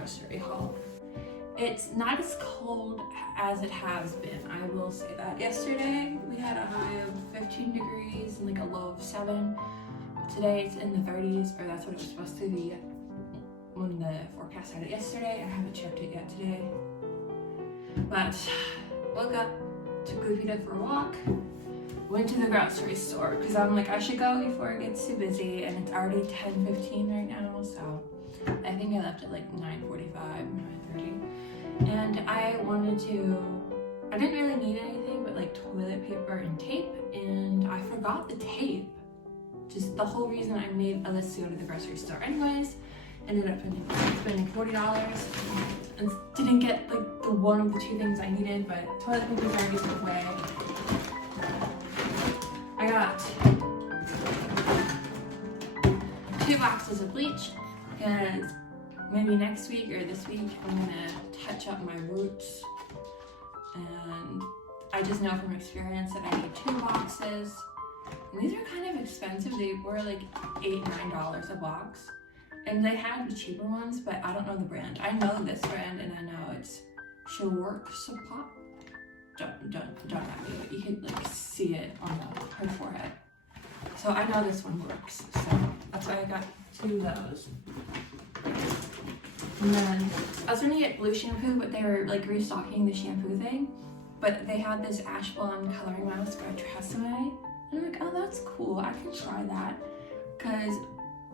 grocery haul. It's not as cold as it has been, I will say that. Yesterday we had a high of 15 degrees and like a low of 7. Today it's in the 30s, or that's what it was supposed to be when the forecast had it yesterday. I haven't checked it yet today. But woke up, took Lupita for a walk, went to the grocery store because I'm like, I should go before it gets too busy, and it's already 10:15 right now, so I think I left at like 9:45, 9:30. And I didn't really need anything but like toilet paper and tape, and I forgot the tape. Just the whole reason I made a list to go to the grocery store anyways. Ended up spending $40 and didn't get like the one of the two things I needed, but toilet paper is already put away. I got 2 boxes of bleach, and maybe next week or this week I'm gonna touch up my roots, and I just know from experience that I need 2 boxes. And these are kind of expensive. They were like $8, $9 a box. And they had the cheaper ones, but I don't know the brand. I know this brand, and I know it's Shawork Support. Don't at me, but you can like see it on her forehead. So I know this one works. So that's why I got 2 of those. And then I was gonna get blue shampoo, but they were like restocking the shampoo thing. But they had this ash blonde coloring mask by Tresemme. And I'm like, oh, that's cool. I could try that, because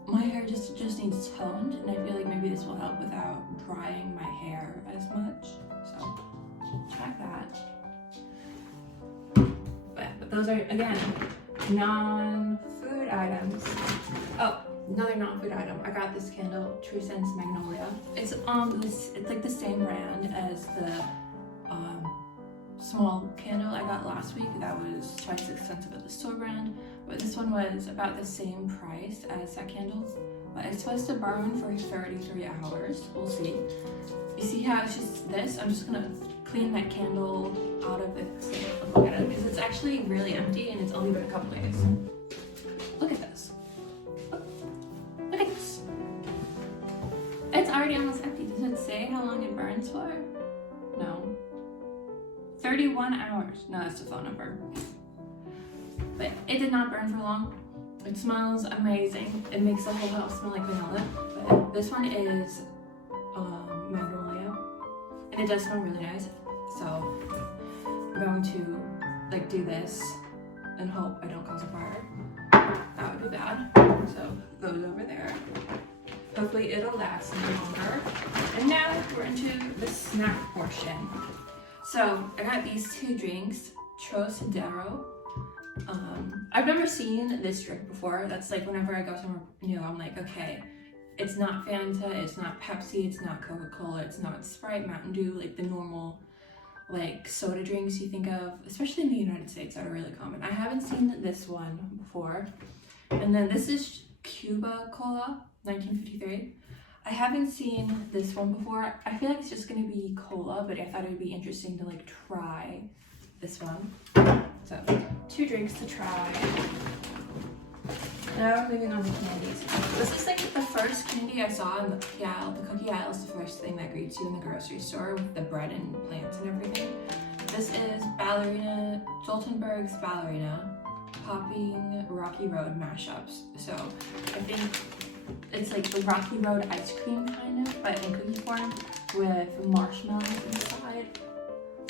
my hair just needs toned, and I feel like maybe this will help without drying my hair as much. So try that. But those are, again, non-food items. Oh, another non-food item. I got this candle, True Sense Magnolia. It's like the same brand as the small candle I got last week. That was twice as expensive as the store brand, but this one was about the same price as that candle. But it's supposed to burn for 33 hours. We'll see. You see how it's just this? I'm just gonna clean that candle out of its look at it, because it's actually really empty and it's only been a couple days. Look at this. Look at this. It's already almost empty. Does it say how long it burns for? No. 31 hours. No, that's the phone number. But it did not burn for long. It smells amazing. It makes the whole house smell like vanilla. But this one is Magnolia, and it does smell really nice. So I'm going to like do this and hope I don't cause a fire. That would be bad. So those over there. Hopefully it'll last a little longer. And now we're into the snack portion. So I got these 2 drinks, Trocadero. I've never seen this drink before. That's like whenever I go somewhere new, I'm like, okay, it's not Fanta, it's not Pepsi, it's not Coca-Cola, it's not Sprite, Mountain Dew, like the normal like soda drinks you think of, especially in the United States, that are really common. I haven't seen this one before. And then this is Cuba Cola, 1953. I haven't seen this one before. I feel like it's just gonna be cola, but I thought it would be interesting to like try this one. So 2 drinks to try. Now we're moving on to candies. This is like the first candy I saw in the cookie aisle. The cookie aisle is the first thing that greets you in the grocery store with the bread and plants and everything. This is Ballerina, Stoltenberg's Ballerina, Popping Rocky Road mashups. So I think it's like the Rocky Road ice cream kind of, but in cookie form with marshmallows inside.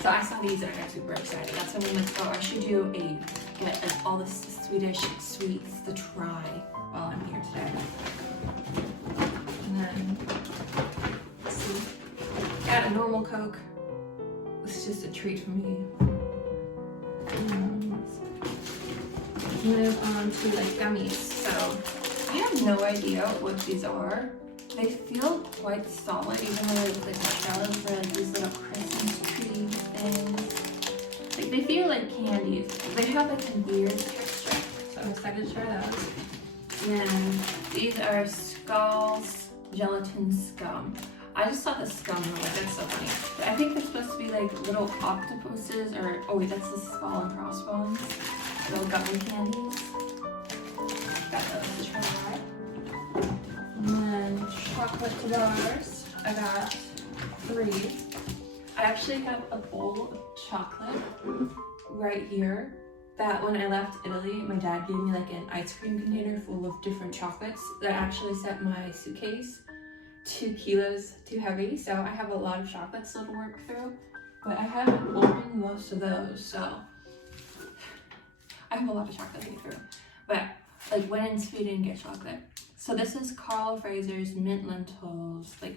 So I saw these and I got super excited. That's when I'm like, oh, I should do get like all the Swedish sweets to try while I'm here today. And then, let's see. Got a normal Coke. This is just a treat for me. Let's move on to like gummies. So I have no idea what these are. They feel quite solid, even though they look like marshmallows. They're like these little Christmas tree things. Like they feel like candies. They have like a weird texture, so I'm excited to try those. And then these are Skull's Gelatin Scum. I just saw the scum and I'm like, that's so funny. But I think they're supposed to be like little octopuses, or oh wait, that's the skull and crossbones. Little gummy candies. Got those to try. And then chocolate bars. I got 3. I actually have a bowl of chocolate right here that when I left Italy, my dad gave me like an ice cream container full of different chocolates that actually set my suitcase 2 kilos too heavy. So I have a lot of chocolate still to work through, but I haven't opened most of those, so I have a lot of chocolate to get through. But like when in Sweden, get chocolate. So this is Carl Fraser's mint lentils like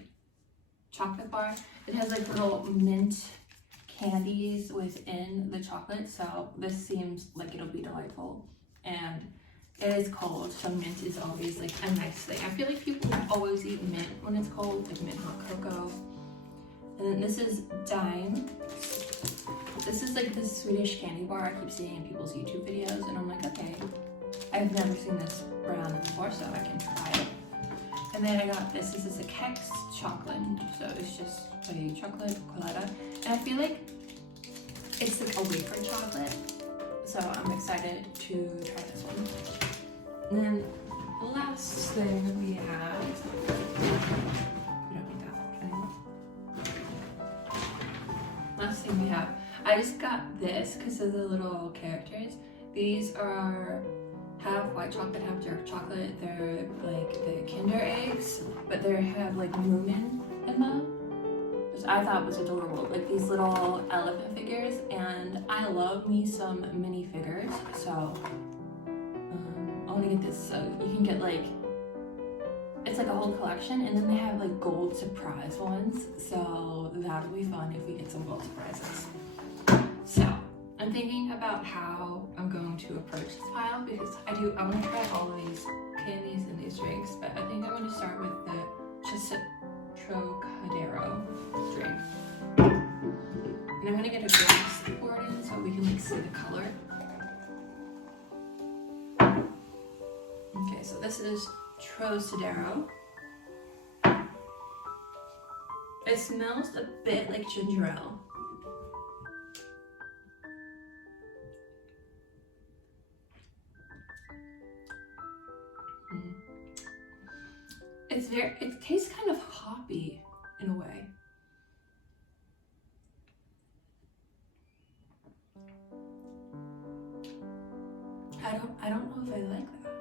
chocolate bar. It has like little mint candies within the chocolate, so this seems like it'll be delightful. And it is cold, so mint is always like a nice thing. I feel like people always eat mint when it's cold, like mint hot cocoa. And then this is Dime. This is like the Swedish candy bar I keep seeing in people's YouTube videos, and I'm like, okay, I've never seen this brand before, so I can try it. And then I got this. This is a Kex chocolate, so it's just a chocolate colada. And I feel like it's like a wafer chocolate, so I'm excited to try this one. And then the last thing we have, we don't need that anymore. Last thing we have, I just got this because of the little characters. These are half white chocolate, half dark chocolate. They're like the Kinder eggs, but they have like Moomin in them, which I thought was adorable. Like these little elephant figures, and I love me some mini figures, so I want to get this. So you can get like, it's like a whole collection, and then they have like gold surprise ones, so that'll be fun if we get some gold surprises. So I'm thinking about how I'm going to approach this pile, because I want to try all of these candies and these drinks, but I think I'm going to start with the Trocadero drink. And I'm going to get a glass to pour it in so we can like see the color. Okay, so this is Trocadero. It smells a bit like ginger ale. It tastes kind of hoppy in a way. I don't know if I like that.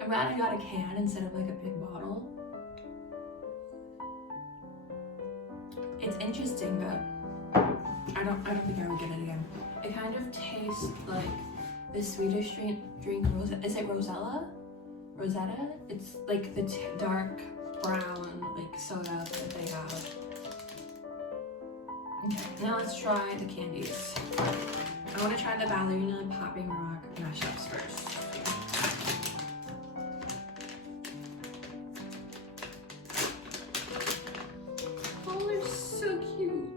I'm glad I got a can instead of like a big bottle. It's interesting, but I don't think I would get it again. It kind of tastes like the Swedish drink is it Rosella? Rosetta? It's like the dark brown like soda that they have. Okay, now let's try the candies. I want to try the ballerina popping rock mashups first. Oh, they're so cute.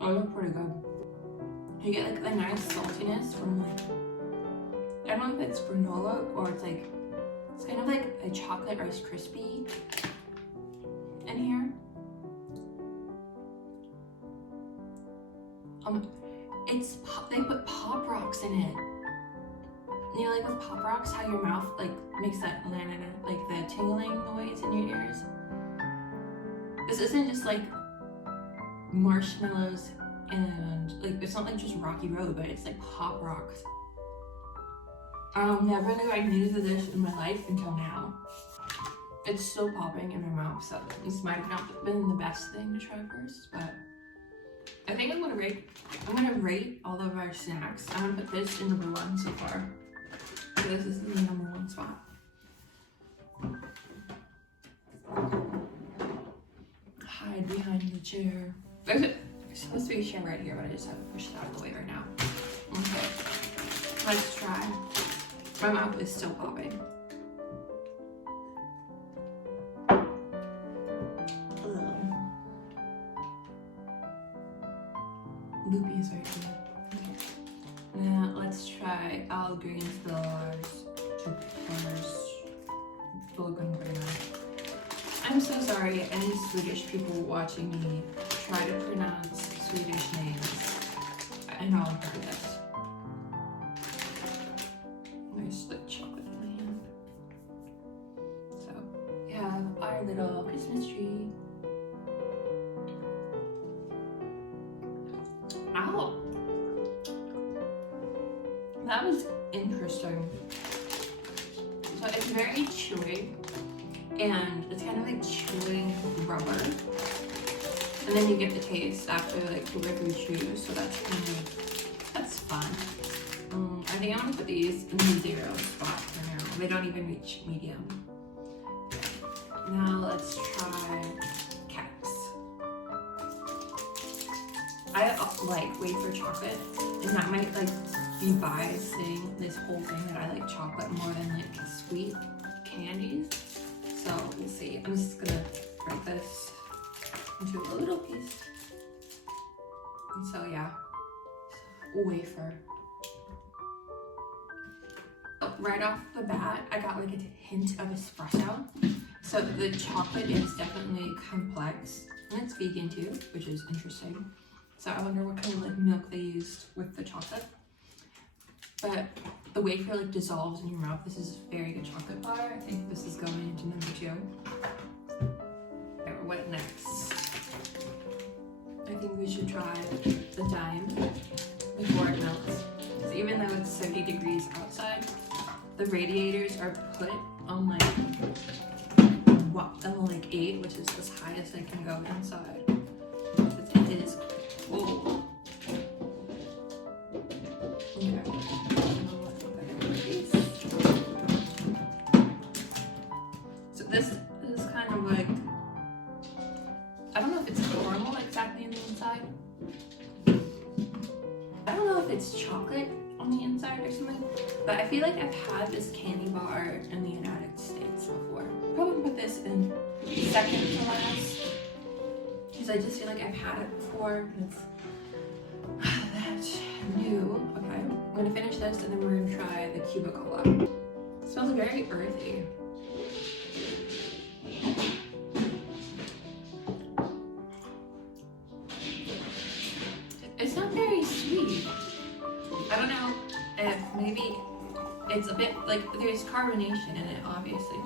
Oh, they're pretty good. You get like the nice saltiness from like, I don't know if it's granola or it's kind of like a chocolate Rice Krispie in here. They put Pop Rocks in it. You know, like with Pop Rocks, how your mouth like makes that like the tingling noise in your ears. This isn't just like marshmallows and like it's not like just Rocky Road, but it's like Pop Rocks. I never knew I needed this in my life until now. It's still popping in my mouth, so this might have not been the best thing to try first, but I think I'm gonna rate all of our snacks. I'm gonna put this in number 1 so far. So this is the number 1 spot. Hide behind the chair. There's supposed to be a chair right here, but I just have to push it out of the way right now. Okay, let's try. My mouth is still popping. Loopy is right here. Okay. Now let's try Al Green's Bulgarian. I'm so sorry, any Swedish people watching me try to pronounce Swedish names. and I'll try this. There's the chocolate in my hand. So we have our little Christmas tree. Ow! That was interesting. So it's very chewy, and it's kind of like chewing rubber. And then you get the taste after like 2 or 3 chews, so that's fun. I think I'm gonna put these in the 0 spot for now. They don't even reach medium. Now let's try Kex. I like wafer chocolate, and that might like be biasing this whole thing that I like chocolate more than like sweet candies. So we'll see. I'm just gonna break this into a little piece. And so yeah, wafer. Right off the bat, I got like a hint of espresso. So the chocolate is definitely complex, and it's vegan too, which is interesting. So I wonder what kind of like milk they used with the chocolate. But the wafer like dissolves in your mouth. This is very good chocolate bar. I think this is going into number 2. Okay, what next? I think we should try the dime before it melts. So even though it's 70 degrees outside, the radiators are put on like 8, which is as high as they can go inside. It is cold. Okay. So this is kind of like, I don't know if it's caramel exactly on the inside. I don't know if it's chocolate on the inside or something, but I feel like I've had this candy bar in the United States before. Probably put this in second to last, because I just feel like I've had it before. It's that new. Okay, I'm gonna finish this and then we're gonna try the Cuba Cola. It smells very earthy. It's not very sweet. I don't know if maybe it's a bit like there's carbonation in it, obviously,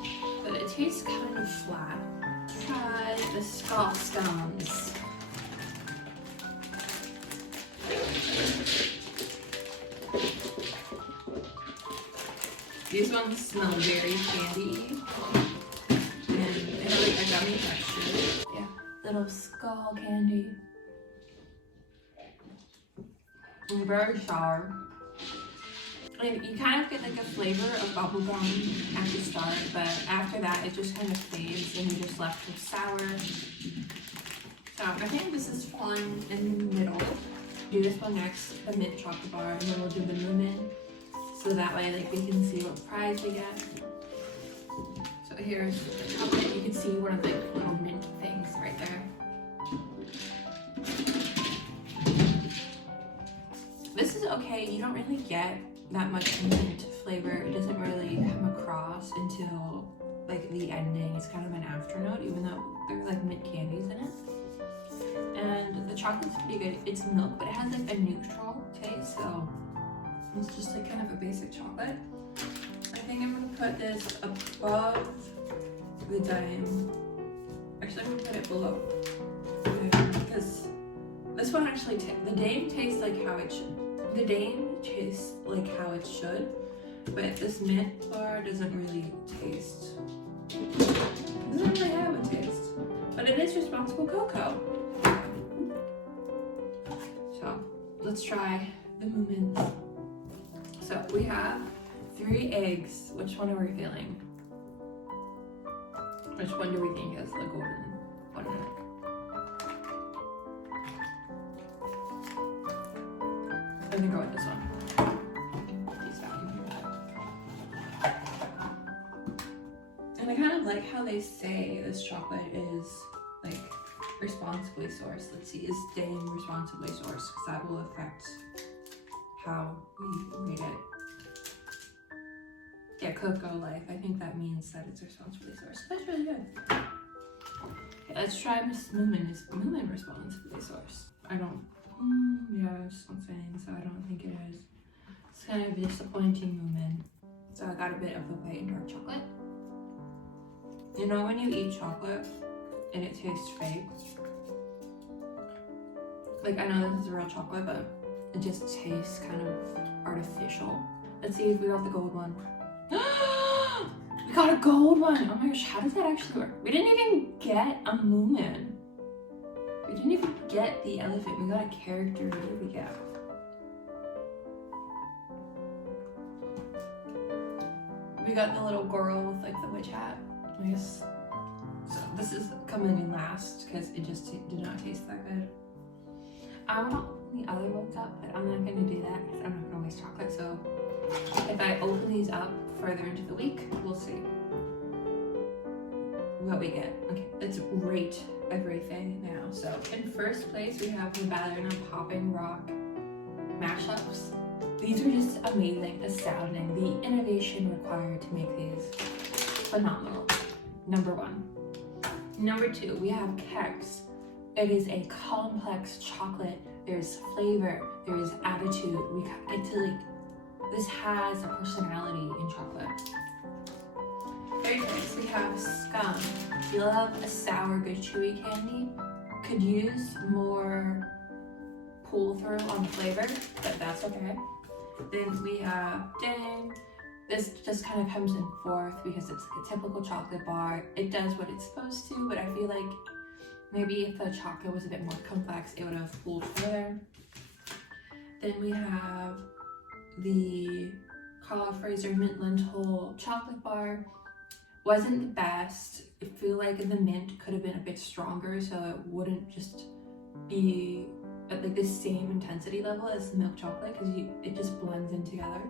but it tastes kind of flat. Try the skull scones. These ones smell very candy, and they have like a gummy texture. Yeah, little skull candy. And very sour. And you kind of get like a flavor of bubblegum at the start, but after that it just kind of fades and you're just left with sour. So I think this is fun in the middle. Do this one next, the mint chocolate bar, and then we'll do the Moomin. So that way like we can see what prize we get. So here's the chocolate. You can see one of the little mint things right there. This is okay. You don't really get that much mint flavor. It doesn't really come across until like the ending. It's kind of an afternote, even though there's like mint candies in it. And the chocolate's pretty good. It's milk, but it has like a neutral taste, so it's just like kind of a basic chocolate. I think I'm gonna put this above the dime. Actually, I'm gonna put it below, because this one actually, the dame tastes like how it should. The dame tastes like how it should, but this mint bar doesn't really taste. It doesn't really have a taste, but it is responsible cocoa. So let's try the Moomins. So we have 3 eggs. Which one are we feeling? Which one do we think is the golden one? I'm gonna go with this one. And I kind of like how they say this chocolate is like responsibly sourced. Let's see, is Dame responsibly sourced? Because that will affect how we rate it. Yeah, Cocoa Life. I think that means that it's responsibly sourced. That's really good. Okay, let's try Miss Moomin. Is Moomin responsibly sourced? I don't Yeah, it's not saying, so I don't think it is. It's kind of a disappointing moment. So I got a bit of the white and dark chocolate. You know when you eat chocolate and it tastes fake? Like, I know this is real chocolate, but it just tastes kind of artificial. Let's see if we got the gold one. We got a gold one! Oh my gosh, how does that actually work? We didn't even get a Moomin. We didn't even get the elephant. We got a character. What did we get? We got the little girl with like the witch hat. I guess. So this is coming in last because it just did not taste that good. I want to open the other ones up, but I'm not going to do that because I'm not going to waste chocolate. So if I open these up further into the week, we'll see what we get. Okay, let's rate everything now. So in first place, we have the ballerina popping rock mashups. These are just amazing, astounding. The innovation required to make these phenomenal. Number one. Number two, we have Kex. It is a complex chocolate. There's flavor, there's attitude. We get to like, this has a personality in chocolate. Third place, we have Scum. If you love a sour, good chewy candy, could use more pull through on flavor, but that's okay. Then we have Ding. This just kind of comes in fourth because it's like a typical chocolate bar. It does what it's supposed to, but I feel like maybe if the chocolate was a bit more complex, it would have pulled further. Then we have the Carl Fraser Mint Lentil Chocolate Bar. Wasn't the best. I feel like the mint could have been a bit stronger so it wouldn't just be at like the same intensity level as the milk chocolate because it just blends in together.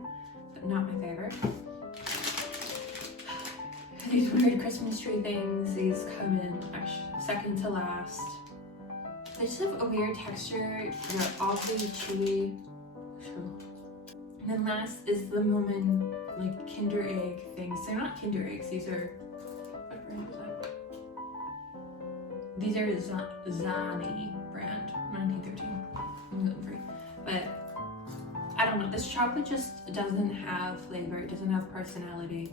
But not my favorite. These weird Christmas tree things, these come in actually second to last. They just have a weird texture. They're oddly chewy. And then last is the Moomin like Kinder Egg things. They're not Kinder Eggs. These are, what brand is that? These are Zani brand, 1913. I'm gluten free. But I don't know. This chocolate just doesn't have flavor. It doesn't have personality.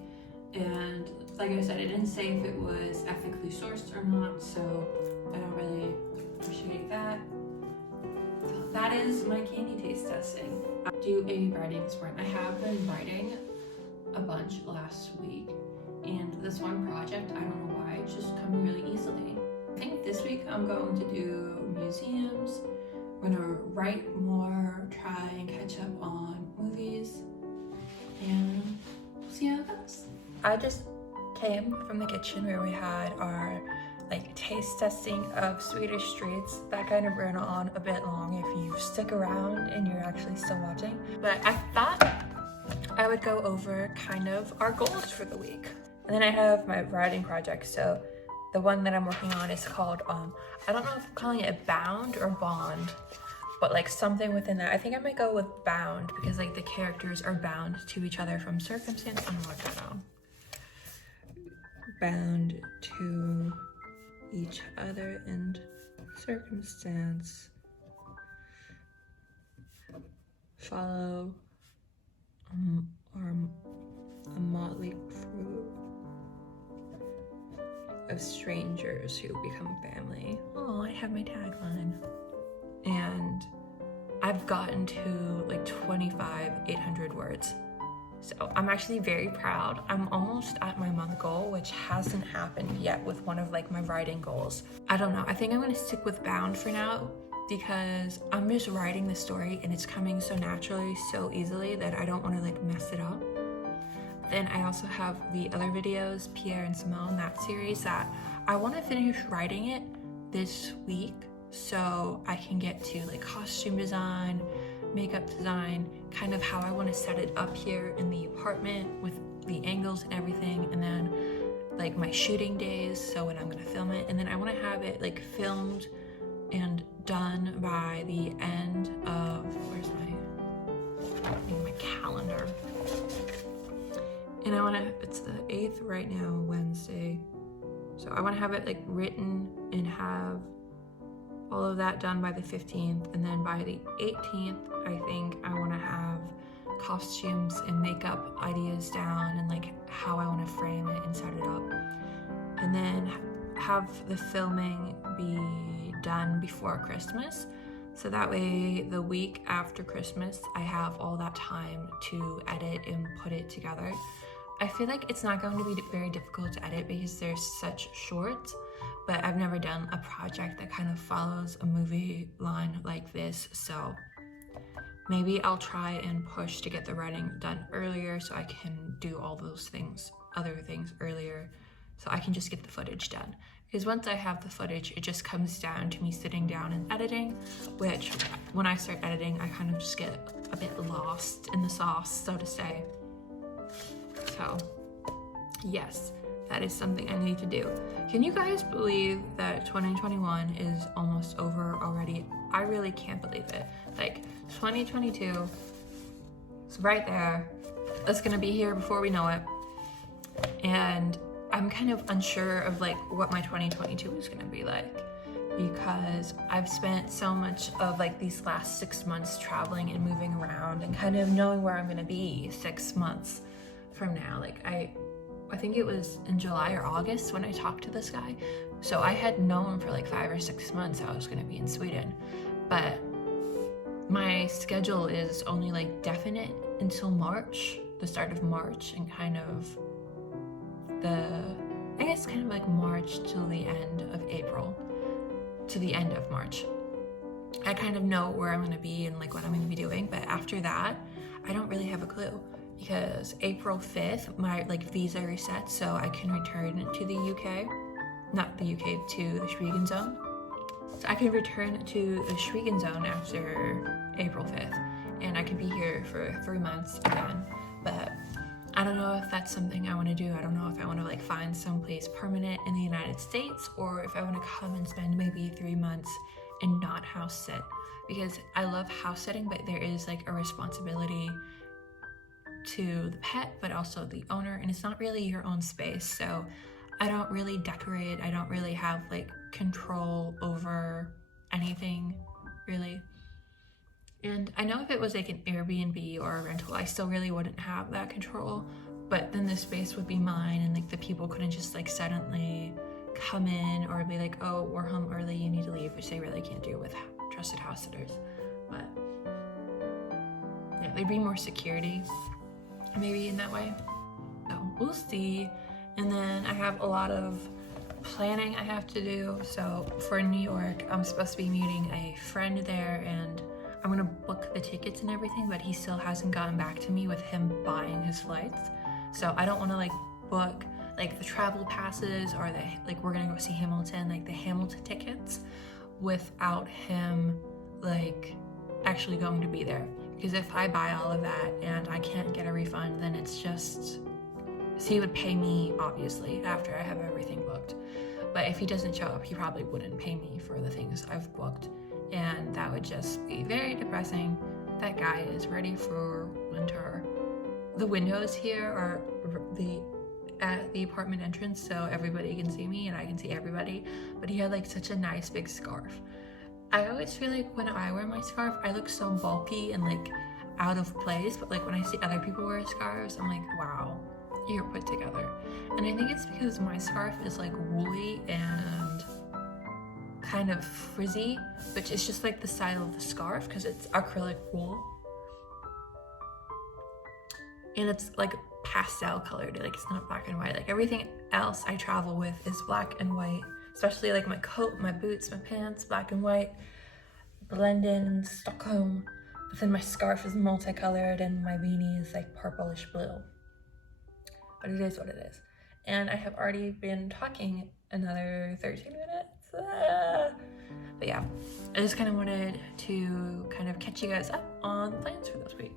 And like I said, it didn't say if it was ethically sourced or not, so I don't really appreciate that. So that is my candy taste testing. I do a writing sprint. I have been writing a bunch last week, and this one project, I don't know why, it's just coming really easily. I think this week I'm going to do museums. I'm gonna write more, try and catch up on movies, and we'll see how it goes. I just came from the kitchen where we had our like taste testing of Swedish treats. That kind of ran on a bit long if you stick around and you're actually still watching. But I thought I would go over kind of our goals for the week. And then I have my writing project. So the one that I'm working on is called, I don't know if I'm calling it Bound or Bond, but like something within that. I think I might go with Bound because like the characters are bound to each other from circumstance. I'm gonna look that down. Bound to each other and circumstance. Follow or a motley crew of strangers who become family. Oh, I have my tagline. And I've gotten to like 25 800 words. So I'm actually very proud. I'm almost at my month goal, which hasn't happened yet with one of like my writing goals. I don't know. I think I'm gonna stick with Bound for now because I'm just writing the story and it's coming so naturally, so easily that I don't want to like mess it up. Then I also have the other videos, Pierre and Simone, that series that I want to finish writing it this week so I can get to like costume design, makeup design, kind of how I want to set it up here in the apartment with the angles and everything, and then like my shooting days, so when I'm gonna film it, and then I want to have it like filmed and done by the end of, where's my calendar, and I want to, it's the 8th right now, Wednesday, so I want to have it like written and have all of that done by the 15th, and then by the 18th, I think I want to have costumes and makeup ideas down and like how I want to frame it and set it up, and then have the filming be done before Christmas, so that way the week after Christmas I have all that time to edit and put it together. I feel like it's not going to be very difficult to edit because there's such shorts, but I've never done a project that kind of follows a movie line like this, so maybe I'll try and push to get the writing done earlier so I can do all those things, other things earlier, so I can just get the footage done. Because once I have the footage, it just comes down to me sitting down and editing, which when I start editing, I kind of just get a bit lost in the sauce, so to say. So, yes, that is something I need to do. Can you guys believe that 2021 is almost over already? I really can't believe it. Like, 2022 is right there. It's gonna be here before we know it. And I'm kind of unsure of like what my 2022 is gonna be like, because I've spent so much of like these last 6 months traveling and moving around and kind of knowing where I'm gonna be 6 months from now. Like I think it was in July or August when I talked to this guy. So I had known for like 5 or 6 months I was gonna be in Sweden, but my schedule is only like definite until March, the start of March, and kind of I guess kind of like March till the end of April, to the end of March. I kind of know where I'm gonna be and like what I'm gonna be doing, but after that, I don't really have a clue, because April 5th, my like visa resets so I can return to the UK, not the UK, to the Schengen zone. So I can return to the Schengen zone after April 5th, and I can be here for 3 months again, but I don't know if that's something I want to do. I don't know if I want to like find someplace permanent in the United States, or if I want to come and spend maybe 3 months and not house sit, because I love house sitting, but there is like a responsibility to the pet, but also the owner, and it's not really your own space. So I don't really decorate. I don't really have like control over anything really. And I know if it was like an Airbnb or a rental, I still really wouldn't have that control, but then the space would be mine, and like the people couldn't just like suddenly come in or be like, oh, we're home early, you need to leave, which they really can't do with trusted house sitters. But yeah, there'd be more security maybe in that way. So we'll see. And then I have a lot of planning I have to do. So for New York, I'm supposed to be meeting a friend there, and I'm gonna book the tickets and everything, but he still hasn't gotten back to me with him buying his flights. So I don't wanna like book like the travel passes or the like we're gonna go see Hamilton, like the Hamilton tickets, without him like actually going to be there. Because if I buy all of that and I can't get a refund, then it's just, so he would pay me obviously after I have everything booked. But if he doesn't show up, he probably wouldn't pay me for the things I've booked. And that would just be very depressing. That guy is ready for winter. The windows here are at the apartment entrance, so everybody can see me and I can see everybody. But he had like such a nice big scarf. I always feel like when I wear my scarf, I look so bulky and like out of place. But like when I see other people wear scarves, I'm like, wow, you're put together. And I think it's because my scarf is like woolly and kind of frizzy, which is just like the style of the scarf because it's acrylic wool. And it's like pastel colored, like it's not black and white. Like everything else I travel with is black and white, especially like my coat, my boots, my pants, black and white, blend in Stockholm. But then my scarf is multicolored and my beanie is like purplish blue. But it is what it is. And I have already been talking another 13 minutes. But yeah, I just kind of wanted to kind of catch you guys up on the plans for this week.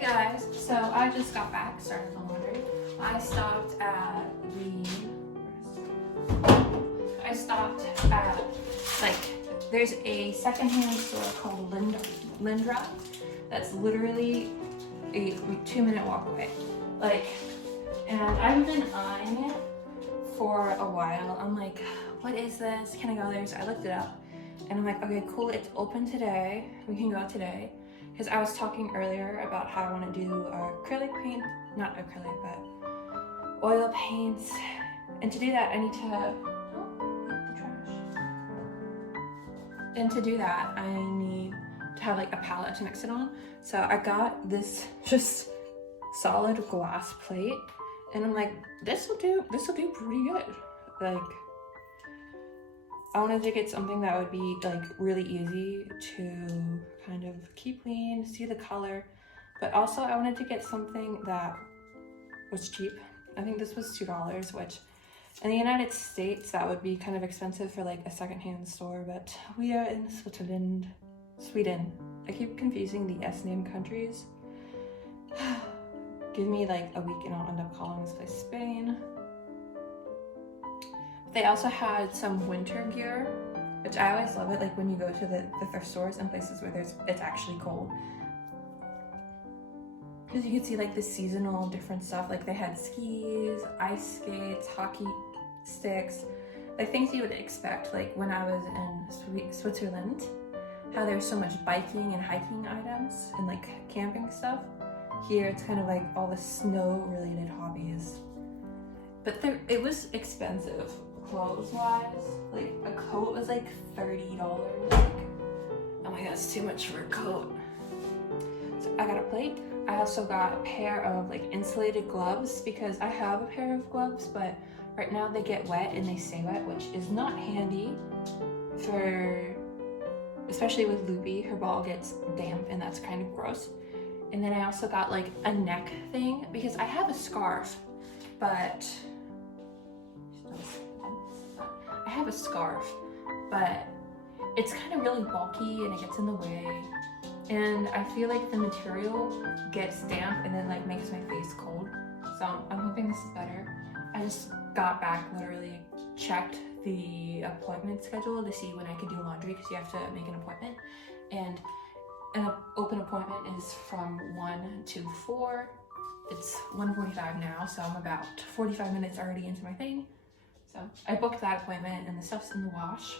Hey guys, so I just got back, started the laundry. Like, there's a secondhand store called Lindra that's literally a 2-minute walk away. Like, and I've been eyeing it for a while. I'm like, what is this? Can I go there? So I looked it up and I'm like, okay, cool, it's open today. We can go today. Because I was talking earlier about how I want to do acrylic paint, not acrylic, but oil paints. And to do that, I need to, the trash. And to do that, I need to have like a palette to mix it on. So I got this just solid glass plate, and I'm like, this will do pretty good. Like, I wanted to get something that would be like really easy to kind of keep clean, see the color, but also I wanted to get something that was cheap. I think this was $2, which in the United States that would be kind of expensive for like a secondhand store, but we are in Sweden. I keep confusing the S-name countries. Give me like a week and I'll end up calling this place Spain. They also had some winter gear, which I always love it, like when you go to the thrift stores and places where it's actually cold. Because you can see like the seasonal different stuff, like they had skis, ice skates, hockey sticks, like things you would expect like when I was in Switzerland, how there's so much biking and hiking items and like camping stuff. Here it's kind of like all the snow related hobbies. But it was expensive. Clothes-wise, like a coat was like $30. Like, oh my god, it's too much for a coat. So I got a plate. I also got a pair of like insulated gloves because I have a pair of gloves, but right now they get wet and they stay wet, which is not handy for, especially with Loopy. Her ball gets damp and that's kind of gross. And then I also got like a neck thing because I have a scarf, but it's kind of really bulky and it gets in the way, and I feel like the material gets damp and then like makes my face cold. So I'm hoping this is better. I just got back, literally checked the appointment schedule to see when I could do laundry because you have to make an appointment, and an open appointment is from 1 to 4. It's 1:45 now, so I'm about 45 minutes already into my thing. So I booked that appointment and the stuff's in the wash.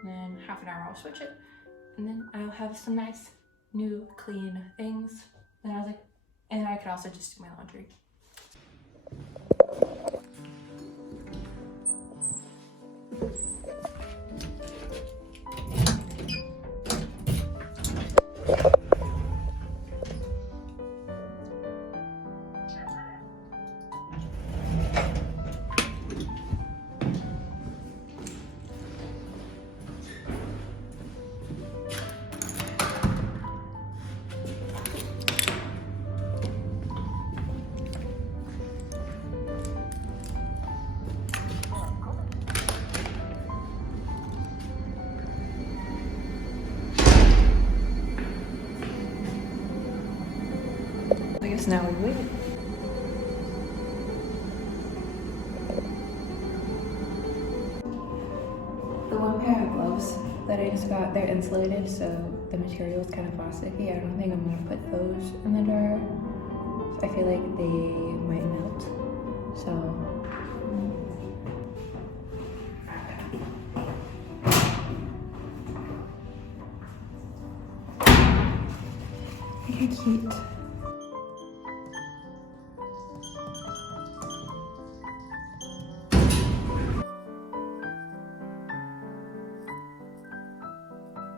And then half an hour I'll switch it. And then I'll have some nice, new, clean things. And I was like, and I could also just do my laundry. I guess now we wait. The one pair of gloves that I just got, they're insulated, so the material is kind of plasticky. I don't think I'm gonna put those in the dryer. So I feel like they might melt. So they're cute.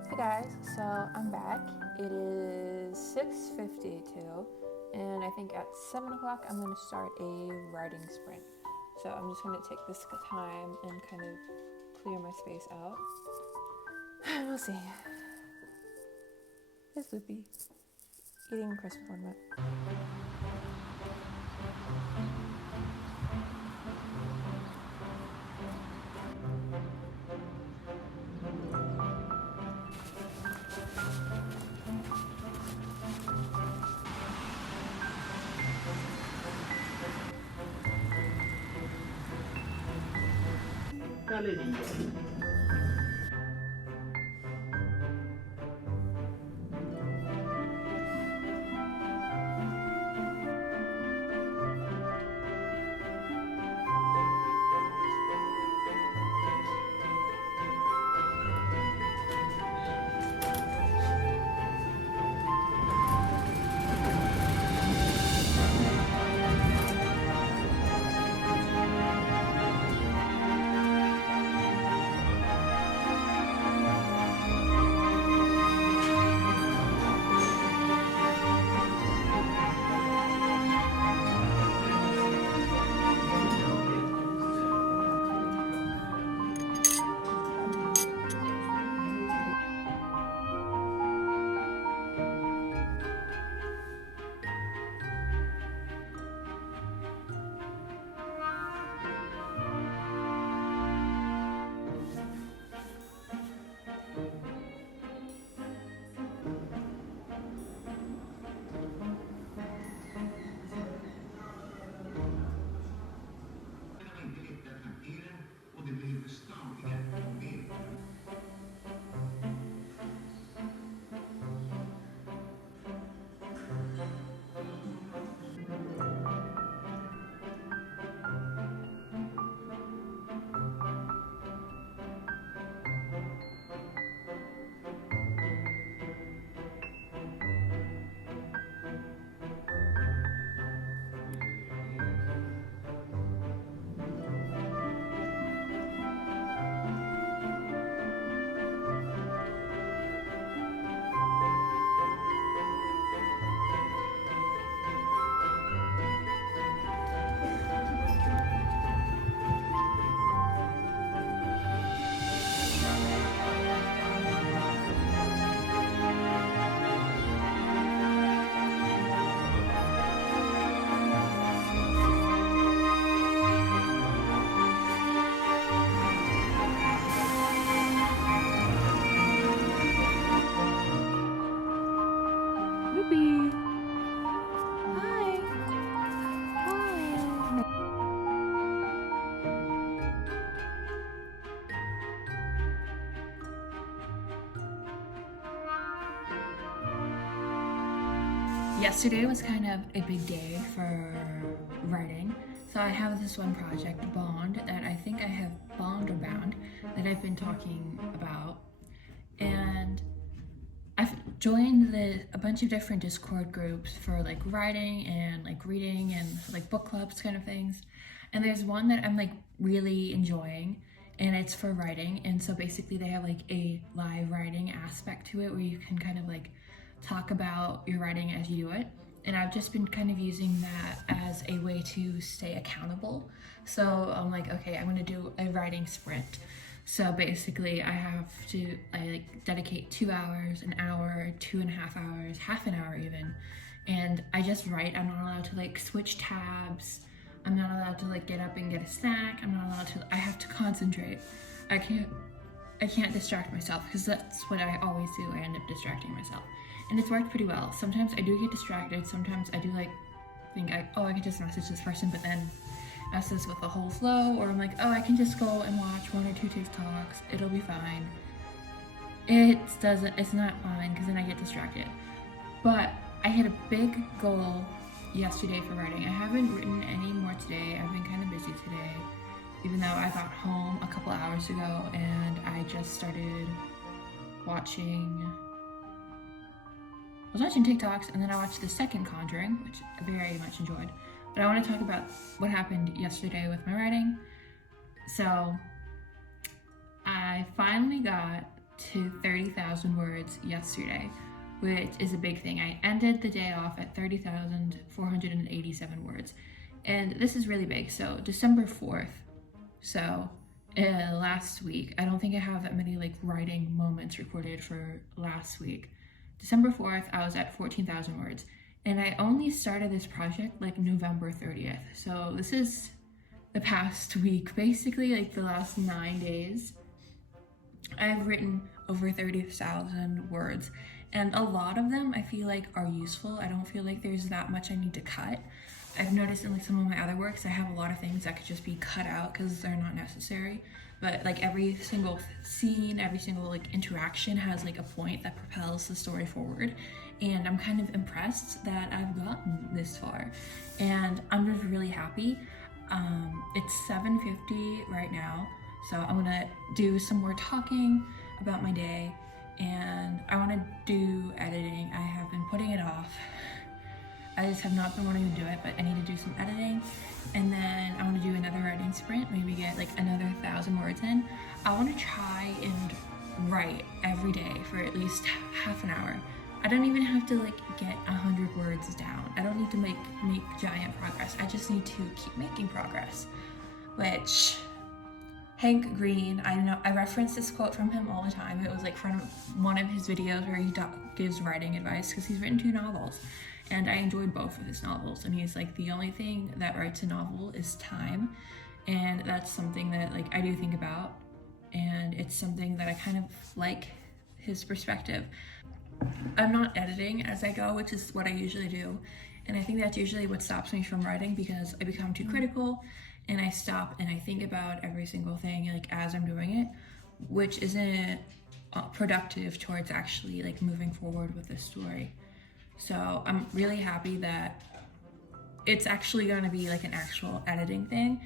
Hey guys, so I'm back. It is 6:52 and I think at 7 o'clock I'm going to start a writing sprint. So I'm just going to take this time and kind of clear my space out. We'll see. Here's Loopy eating a Christmas ornament. galleria. Ruby. Hi. Hi. Yesterday was kind of a big day for writing. So I have this one project, Bond, that I think I have Bond or Bound, that I've been talking about. And I've joined a bunch of different Discord groups for like writing and like reading and like book clubs kind of things. And there's one that I'm like really enjoying, and it's for writing. And so basically they have like a live writing aspect to it where you can kind of like talk about your writing as you do it. And I've just been kind of using that as a way to stay accountable. So I'm like, okay, I'm gonna do a writing sprint. So basically I like dedicate 2 hours, an hour, 2.5 hours, half an hour even. And I just write. I'm not allowed to like switch tabs. I'm not allowed to like get up and get a snack. I'm not allowed to, I have to concentrate. I can't distract myself, because that's what I always do. I end up distracting myself. And it's worked pretty well. Sometimes I do get distracted. Sometimes I do like think I can just message this person, but then messes with the whole flow. Or I'm like, oh, I can just go and watch 1 or 2 TikToks. It'll be fine. It's not fine, because then I get distracted. But I hit a big goal yesterday for writing. I haven't written any more today. I've been kind of busy today, even though I got home a couple hours ago and I just started watching. I was watching TikToks, and then I watched the second Conjuring, which I very much enjoyed. But I want to talk about what happened yesterday with my writing. So I finally got to 30,000 words yesterday, which is a big thing. I ended the day off at 30,487 words. And this is really big. So December 4th, so last week, I don't think I have that many like writing moments recorded for last week. December 4th, I was at 14,000 words. And I only started this project like November 30th. So this is the past week, basically like the last 9 days. I've written over 30,000 words, and a lot of them I feel like are useful. I don't feel like there's that much I need to cut. I've noticed in like some of my other works, I have a lot of things that could just be cut out because they're not necessary. but like every single scene, every single like interaction has like a point that propels the story forward. And I'm kind of impressed that I've gotten this far, and I'm just really happy. It's 7:50 right now, so I'm gonna do some more talking about my day, and I want to do editing. I have been putting it off. I just have not been wanting to do it, but I need to do some editing, and then I want to do another writing sprint, maybe get like another 1,000 words in. I want to try and write every day for at least half an hour. I don't even have to like get 100 words down. I don't need to make giant progress. I just need to keep making progress, which Hank Green, I know I reference this quote from him all the time. It was like from one of his videos where he gives writing advice, because he's written 2 novels, and I enjoyed both of his novels. And he's like, the only thing that writes a novel is time, and that's something that like I do think about, and it's something that I kind of like his perspective. I'm not editing as I go, which is what I usually do, and I think that's usually what stops me from writing, because I become too critical and I stop and I think about every single thing like as I'm doing it, which isn't productive towards actually like moving forward with the story. So I'm really happy that it's actually going to be like an actual editing thing,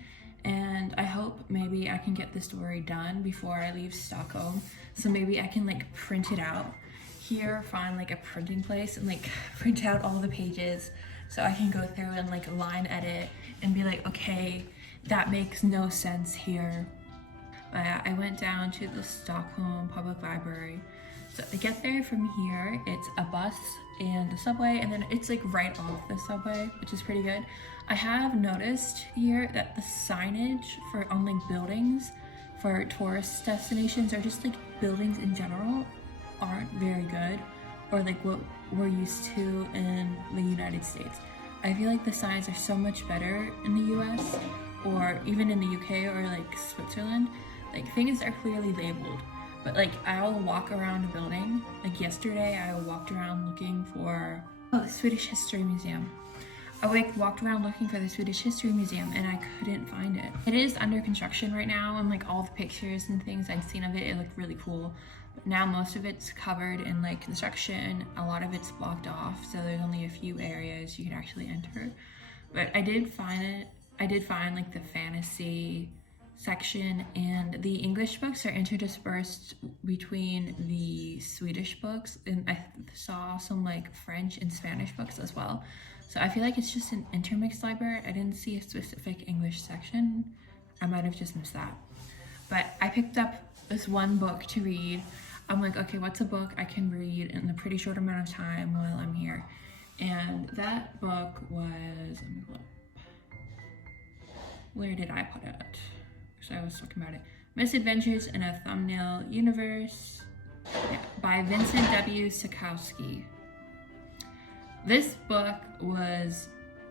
and I hope maybe I can get the story done before I leave Stockholm, so maybe I can like print it out here, find like a printing place and like print out all the pages so I can go through and like line edit and be like, okay, that makes no sense here. But I went down to the Stockholm Public Library. So to get there from here, it's a bus and a subway, and then it's like right off the subway, which is pretty good. I have noticed here that the signage for on like buildings for tourist destinations, or just like buildings in general, aren't very good, or like what we're used to in the United States. I feel like the signs are so much better in the US, or even in the UK or like Switzerland. Like things are clearly labeled, but like I'll walk around a building. Like yesterday I walked around looking for the Swedish History Museum. I walked around looking for the Swedish History Museum and I couldn't find it. It is under construction right now, and like all the pictures and things I'd seen of it, it looked really cool. But now most of it's covered in like construction. A lot of it's blocked off, so there's only a few areas you can actually enter. But I did find it. I did find like the fantasy section, and the English books are interspersed between the Swedish books, and I saw some like French and Spanish books as well. So I feel like it's just an intermixed library. I didn't see a specific English section. I might have just missed that. But I picked up this one book to read. I'm like, okay, what's a book I can read in a pretty short amount of time while I'm here? And that book was, where did I put it? So I was talking about it. Misadventures in a Thumbnail Universe, by Vincent W. Sikowski. This book was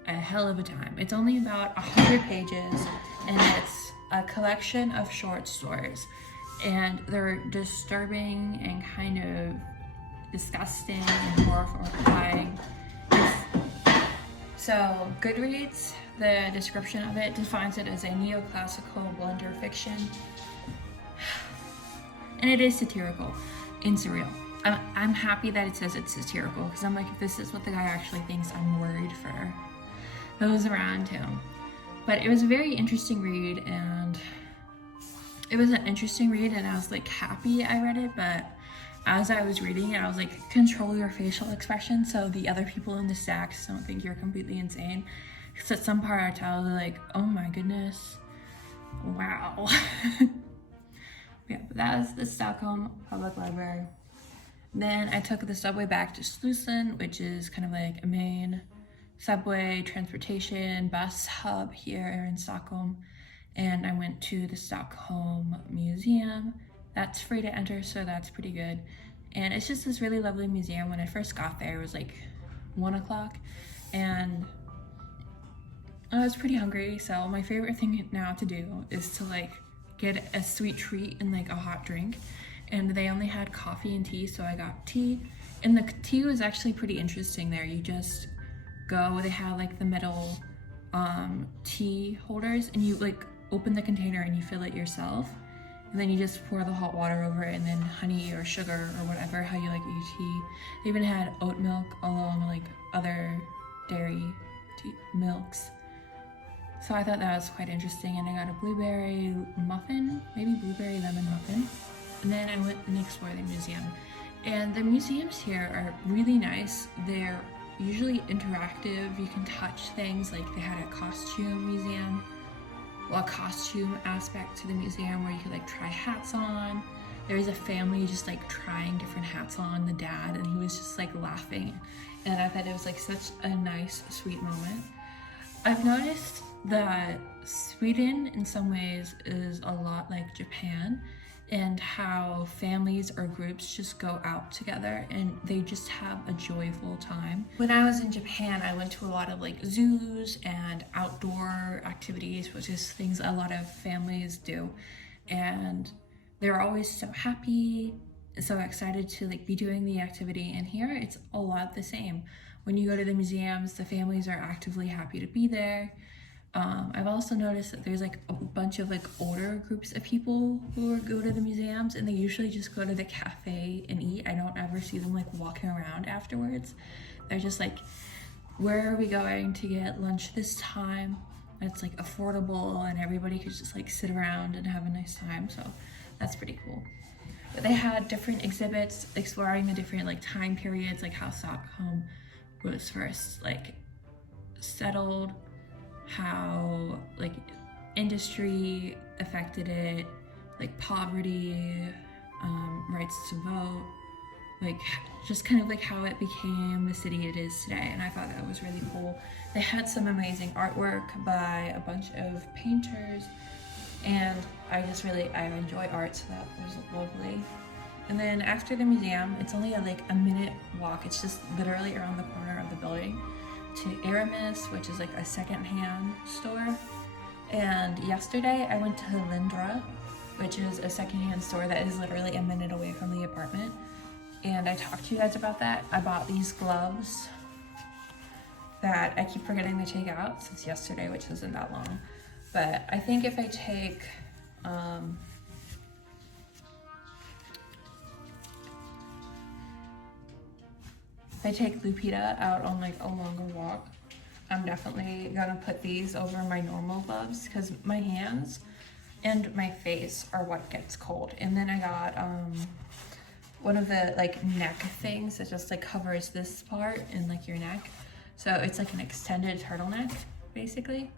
a hell of a time. It's only about 100 pages, and it's a collection of short stories. And they're disturbing and kind of disgusting and horrifying. So Goodreads, the description of it defines it as a neoclassical blender fiction. And it is satirical and surreal. I'm happy that it says it's satirical, because I'm like, if this is what the guy actually thinks, I'm worried for those around him. But it was a very interesting read, and I was like happy I read it, but as I was reading it, I was like, control your facial expression so the other people in the stacks don't think you're completely insane. Because at some part I was like, oh my goodness, wow. Yeah, but that was the Stockholm Public Library. Then I took the subway back to Slussen, which is kind of like a main subway transportation bus hub here in Stockholm. And I went to the Stockholm Museum. That's free to enter, so that's pretty good. And it's just this really lovely museum. When I first got there, it was like 1 o'clock, and I was pretty hungry, so my favorite thing now to do is to like get a sweet treat and like a hot drink. And they only had coffee and tea, so I got tea. And the tea was actually pretty interesting there. You just go, they have like the metal tea holders, and you like open the container and you fill it yourself. and then you just pour the hot water over it, and then honey or sugar or whatever, how you like your tea. They even had oat milk along like other dairy milks. So I thought that was quite interesting, and I got a blueberry muffin, maybe blueberry lemon muffin. And then I went and explored the museum. And the museums here are really nice. They're usually interactive. You can touch things, like they had a costume museum, well, a costume aspect to the museum where you could like try hats on. There was a family just like trying different hats on, the dad, and he was just like laughing. And I thought it was like such a nice, sweet moment. I've noticed that Sweden in some ways is a lot like Japan, and how families or groups just go out together and they just have a joyful time. When I was in Japan, I went to a lot of like zoos and outdoor activities, which is things a lot of families do. And they're always so happy, so excited to like be doing the activity. And here it's a lot the same. When you go to the museums, the families are actively happy to be there. I've also noticed that there's like a bunch of like older groups of people who go to the museums, and they usually just go to the cafe and eat. I don't ever see them like walking around afterwards. They're just like, where are we going to get lunch this time? It's like affordable and everybody could just like sit around and have a nice time. So that's pretty cool. But they had different exhibits exploring the different like time periods, like how Stockholm was first like settled, how like industry affected it, like poverty, rights to vote, like just kind of like how it became the city it is today. And I thought that was really cool. They had some amazing artwork by a bunch of painters, and I enjoy art, so that was lovely. And then after the museum, it's only like a minute walk. It's just literally around the corner of the building to Aramis, which is like a secondhand store. And yesterday I went to Lindra, which is a secondhand store that is literally a minute away from the apartment. And I talked to you guys about that. I bought these gloves that I keep forgetting to take out since yesterday, which isn't that long. But I think if I take, Lupita out on like a longer walk, I'm definitely gonna put these over my normal gloves because my hands and my face are what gets cold. And then I got one of the like neck things that just like covers this part and like your neck. So it's like an extended turtleneck basically.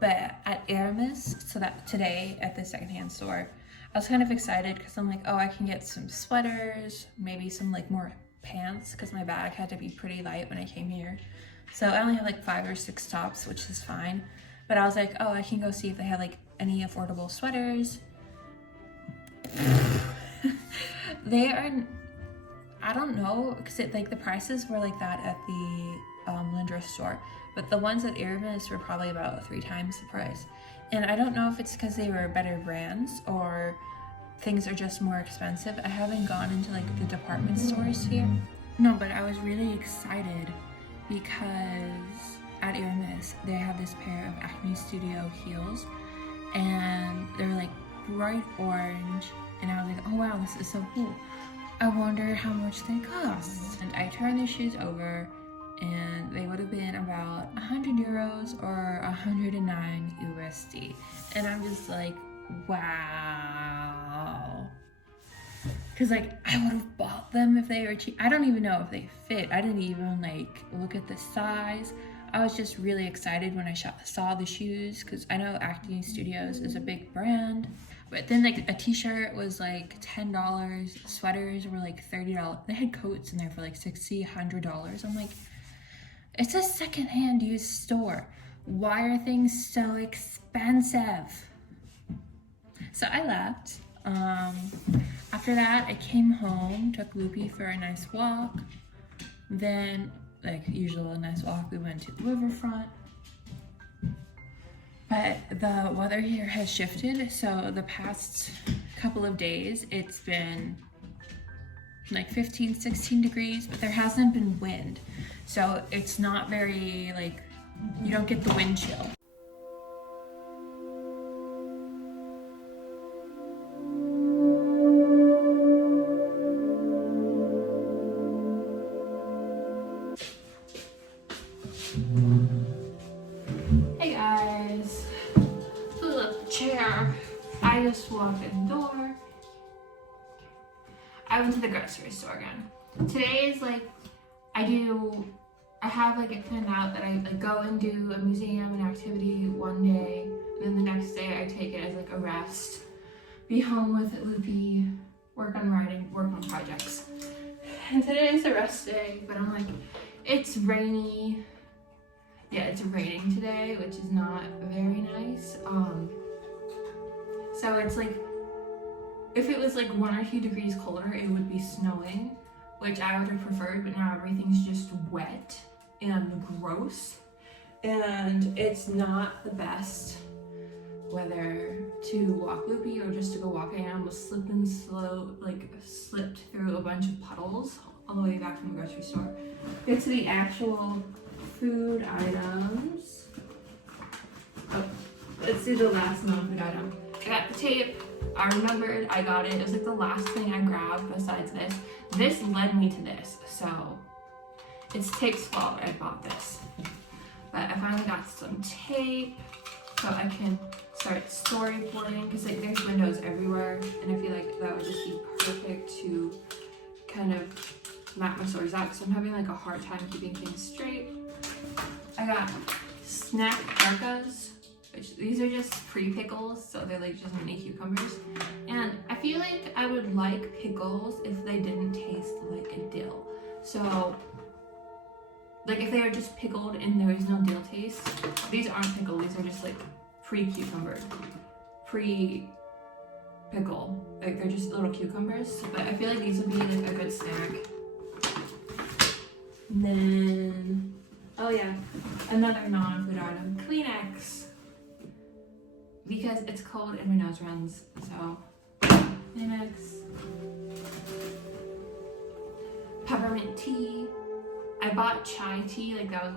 But at Aramis, so that today at the secondhand store, I was kind of excited because I'm like, oh, I can get some sweaters, maybe some like more pants, because my bag had to be pretty light when I came here. So I only have like 5 or 6 tops, which is fine. But I was like, oh, I can go see if they have like any affordable sweaters. They are, I don't know, because like the prices were like that at the Lindra store, but the ones at Aramis were probably about 3 times the price. And I don't know if it's because they were better brands or things are just more expensive. I haven't gone into like the department stores here. No, but I was really excited because at Aramis they have this pair of Acne Studio heels, and they're like bright orange, and I was like, oh wow, this is so cool. I wonder how much they cost. And I turned the shoes over, and they would have been about 100 euros or 109 USD. And I'm just like, wow. Because like I would have bought them if they were cheap. I don't even know if they fit. I didn't even like look at the size. I was just really excited when I saw the shoes, because I know Acne Studios is a big brand. But then like a t-shirt was like $10, sweaters were like $30. They had coats in there for like $60, $100. I'm like, it's a secondhand used store. Why are things so expensive? So I left. After that, I came home, took Loopy for a nice walk. Then, like usual, a nice walk, we went to the riverfront. But the weather here has shifted, so the past couple of days, it's been like 15, 16 degrees, but there hasn't been wind. So it's not very, like, you don't get the wind chill. Hey guys, pull up the chair. I just walked in the door. I went to the grocery store again. Today is like, I have like it planned out that I like go and do a museum and activity one day, and then the next day I take it as like a rest, be home with Loopy, work on writing, work on projects. And today is a rest day, but I'm like, it's rainy. Yeah, it's raining today, which is not very nice. So it's like, if it was like 1 or 2 degrees colder, it would be snowing, which I would have preferred, but now everything's just wet and gross. And it's not the best weather to walk Loopy or just to go walking. I almost slipped through a bunch of puddles on the way back from the grocery store. Get to the actual food items. Oh, let's do the last non-food item. I got the tape. I remembered I got it. It was like the last thing I grabbed besides this. This led me to this, so it's tape's fault I bought this. But I finally got some tape so I can start storyboarding, because like there's windows everywhere, and I feel like that would just be perfect to kind of map my stories out, because I'm having like a hard time keeping things straight. I got snack parkas, which these are just pre-pickles, so they're like just mini cucumbers. And I feel like I would like pickles if they didn't taste like a dill. So, like if they are just pickled and there is no dill taste, these aren't pickled, these are just like pre-cucumbered, pre-pickle. Like they're just little cucumbers, but I feel like these would be like a good snack. And then, oh yeah, another non-food item, Kleenex. Because it's cold and my nose runs, so Kleenex. Peppermint tea. I bought chai tea, like that was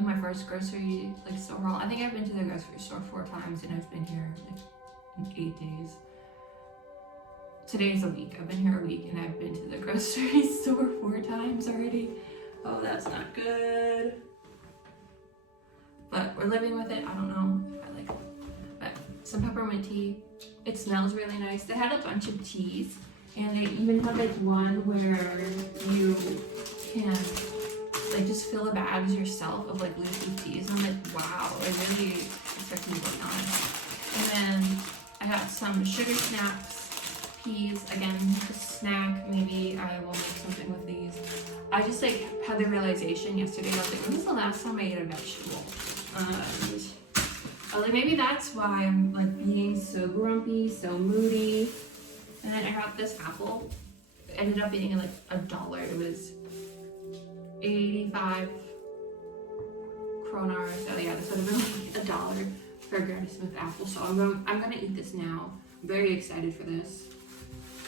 my first grocery like store haul. I think I've been to the grocery store 4 times and I've been here like in 8 days. Today's a week. I've been here a week and I've been to the grocery store 4 times already. Oh, that's not good. But we're living with it. I don't know if I like it. But some peppermint tea. It smells really nice. They had a bunch of teas, and they even had like one where you can like just fill the bags yourself of like loose teas. And I'm like, wow, I really expected me to work on it. And then I got some sugar snaps. Peas, again, a snack. Maybe I will make something with these. I just like had the realization yesterday. I was like, when was the last time I ate a vegetable? I was like, maybe that's why I'm like being so grumpy, so moody. And then I got this apple. I ended up eating it like $1. It was 85 kroner. So yeah, this would have been like $1 for a Granny Smith apple. So I'm gonna eat this now. I'm very excited for this.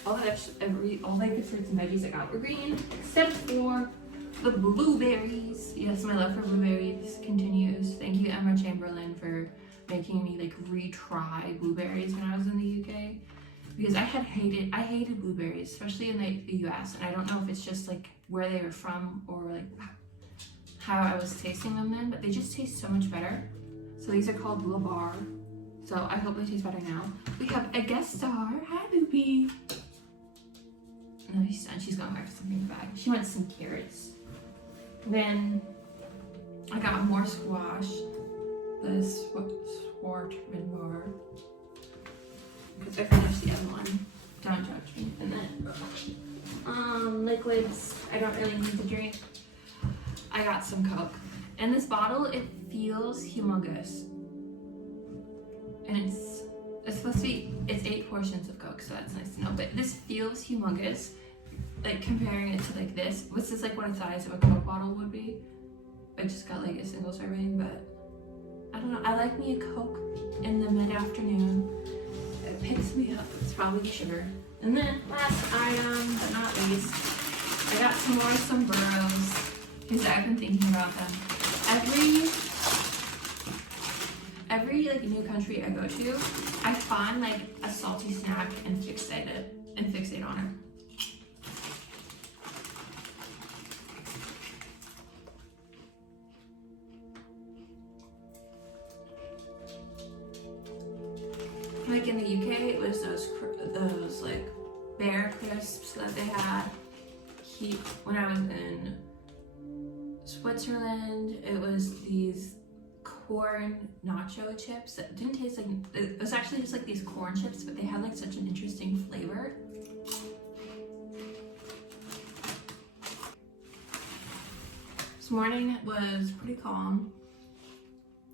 All the fruits and veggies I got were green, except for the blueberries. Yes, my love for blueberries continues. Thank you, Emma Chamberlain, for making me like retry blueberries when I was in the UK, because I hated blueberries, especially in the US, and I don't know if it's just like where they were from or like how I was tasting them then, but they just taste so much better. So these are called La Bar. So I hope they taste better now. We have a guest star. Hi, Loopy. No, she's done. She's going back to something in the bag. She wants some carrots. Then I got more squash. The Swartman bar. Because I finished the other one. Don't judge me. And then liquids. I don't really need to drink. I got some Coke. And this bottle, it feels humongous. And it's supposed to be, it's 8 portions of Coke, so that's nice to know. But this feels humongous. Like comparing it to like this is like what the size of a Coke bottle would be. I just got like a single serving, but I don't know. I like me a Coke in the mid-afternoon. It picks me up. It's probably the sugar. And then last item, but not least, I got some more sombreros because I've been thinking about them. Every like new country I go to, I find like a salty snack and fixate on it. Like in the UK, it was those like bear crisps that they had. When I was in Switzerland, it was these corn nacho chips that didn't taste like, it was actually just like these corn chips, but they had like such an interesting flavor. This morning was pretty calm.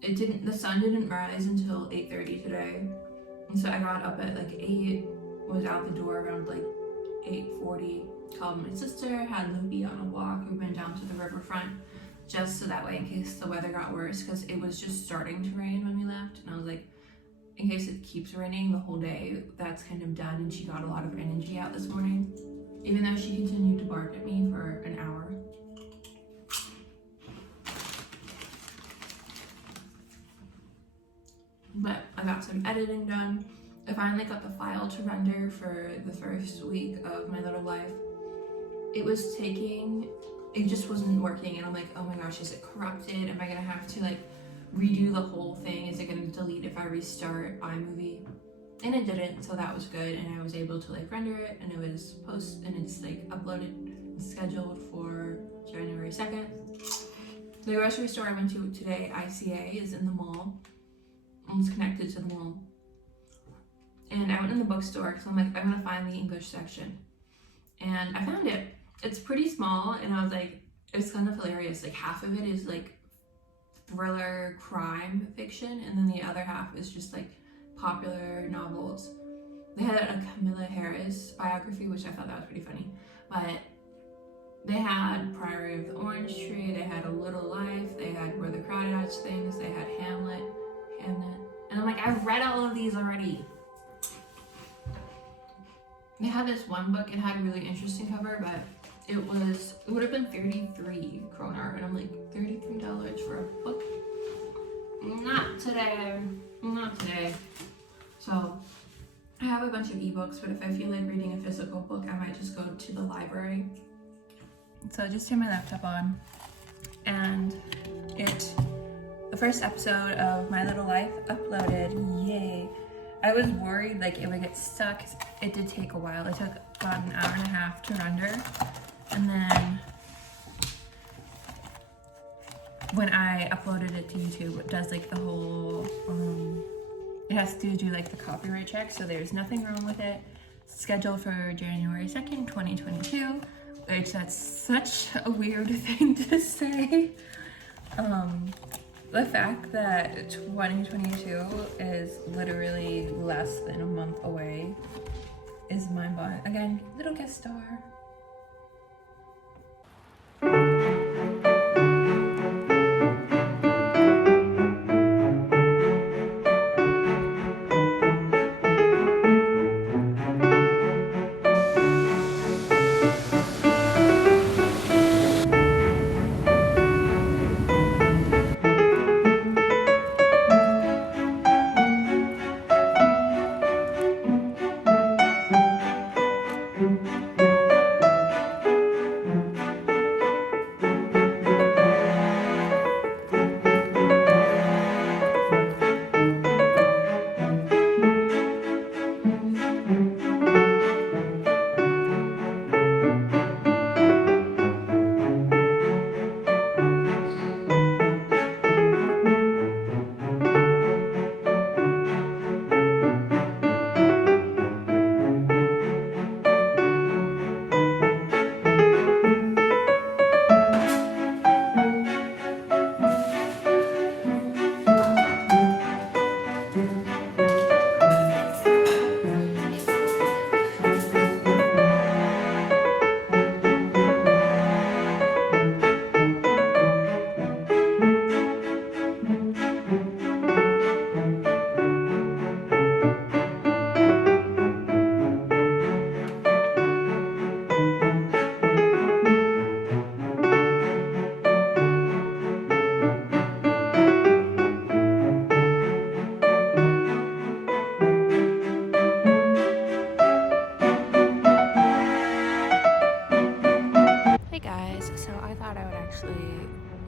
The sun didn't rise until 8:30 today. And so I got up at like 8, was out the door around like 8:40, called my sister, had Loopy on a walk. We went down to the riverfront just so that way in case the weather got worse, because it was just starting to rain when we left. And I was like, in case it keeps raining the whole day, that's kind of done. And she got a lot of energy out this morning, even though she continued to bark at me for an hour. But I got some editing done. I finally got the file to render for the first week of My Little Life. It just wasn't working, and I'm like, oh my gosh, is it corrupted? Am I gonna have to like redo the whole thing? Is it gonna delete if I restart iMovie? And it didn't, so that was good, and I was able to like render it, and it was it's like uploaded and scheduled for January 2nd. The grocery store I went to today, ICA, is in the mall. It's connected to the mall. And I went in the bookstore because I'm like, I'm gonna find the English section. And I found it. It's pretty small, and I was like, it's kind of hilarious. Like half of it is like thriller crime fiction, and then the other half is just like popular novels. They had a Camilla Harris biography, which I thought that was pretty funny. But they had Priory of the Orange Tree, they had A Little Life, they had Where the Crowd Hatch Things, they had Hamlet. And I'm like, I've read all of these already. They had this one book, it had a really interesting cover, but it would have been 33 kroner, and I'm like, $33 for a book? Not today. So I have a bunch of ebooks, but if I feel like reading a physical book, I might just go to the library. So I just turned my laptop on, and the first episode of My Little Life uploaded. Yay. I was worried like it would get stuck. It did take a while. It took about an hour and a half to render. And then when I uploaded it to YouTube, it does like the whole, it has to do like the copyright check. So there's nothing wrong with it. It's scheduled for January 2nd, 2022, which that's such a weird thing to say. The fact that 2022 is literally less than a month away is mind-blowing. Again, little guest star.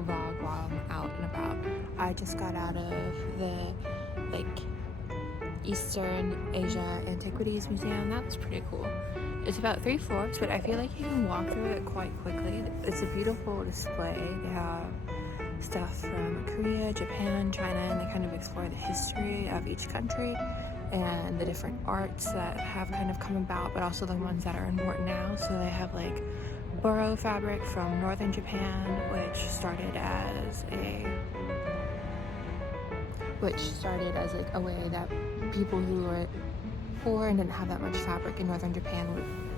Vlog while I'm out and about. I just got out of the Eastern Asia Antiquities Museum. That was pretty cool. It's about 3 floors, but I feel like you can walk through it quite quickly. It's a beautiful display. They have stuff from Korea, Japan, China, and they kind of explore the history of each country and the different arts that have kind of come about, but also the ones that are important now. So they have like boro fabric from northern Japan, which started as like a way that people who were poor and didn't have that much fabric in northern Japan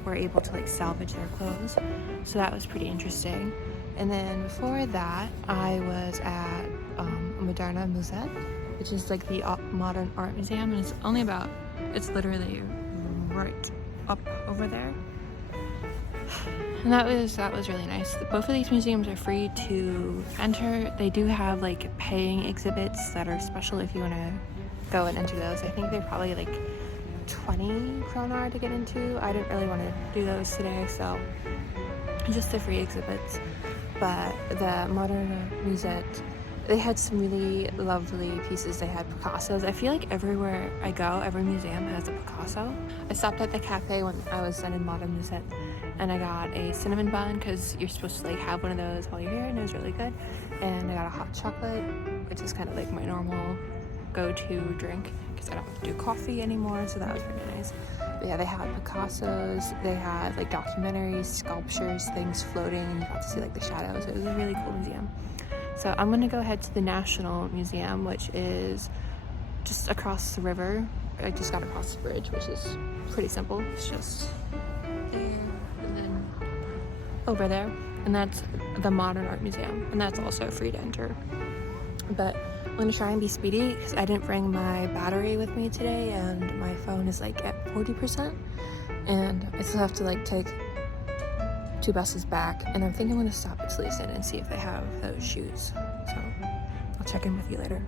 were able to like salvage their clothes. So that was pretty interesting. And then before that, I was at Moderna Museet, which is like the modern art museum, and it's literally right up over there. And that was really nice. Both of these museums are free to enter. They do have like paying exhibits that are special if you want to go and enter those. I think they're probably like 20 kroner to get into. I didn't really want to do those today, so just the free exhibits. But the Modern Museet, they had some really lovely pieces. They had Picassos. I feel like everywhere I go, every museum has a Picasso. I stopped at the cafe when I was in Modern Museet, and I got a cinnamon bun because you're supposed to like have one of those while you're here, and it was really good. And I got a hot chocolate, which is kind of like my normal go-to drink because I don't have to do coffee anymore, so that was really nice. But yeah, they had Picassos, they had like documentaries, sculptures, things floating, and you got to see like the shadows. It was a really cool museum. So I'm gonna go ahead to the National Museum, which is just across the river. I just got across the bridge, which is pretty simple. It's just there and then over there, and that's the Modern Art Museum, and that's also free to enter. But I'm gonna try and be speedy because I didn't bring my battery with me today, and my phone is like at 40%, and I still have to like take 2 buses back, and I'm thinking I'm gonna stop at Sleason and see if they have those shoes. So I'll check in with you later.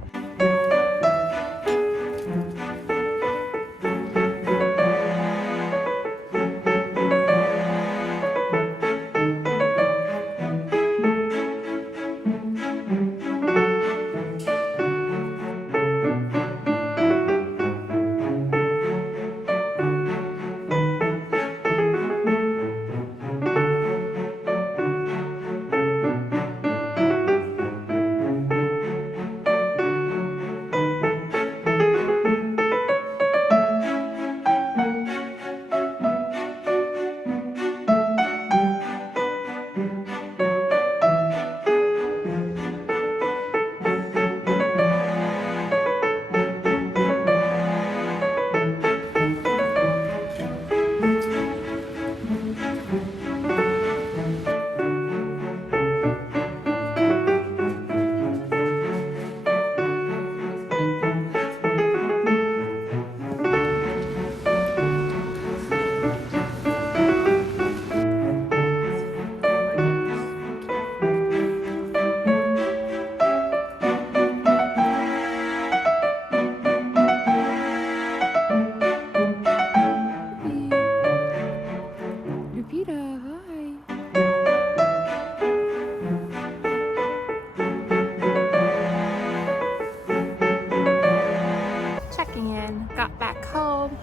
Got back home,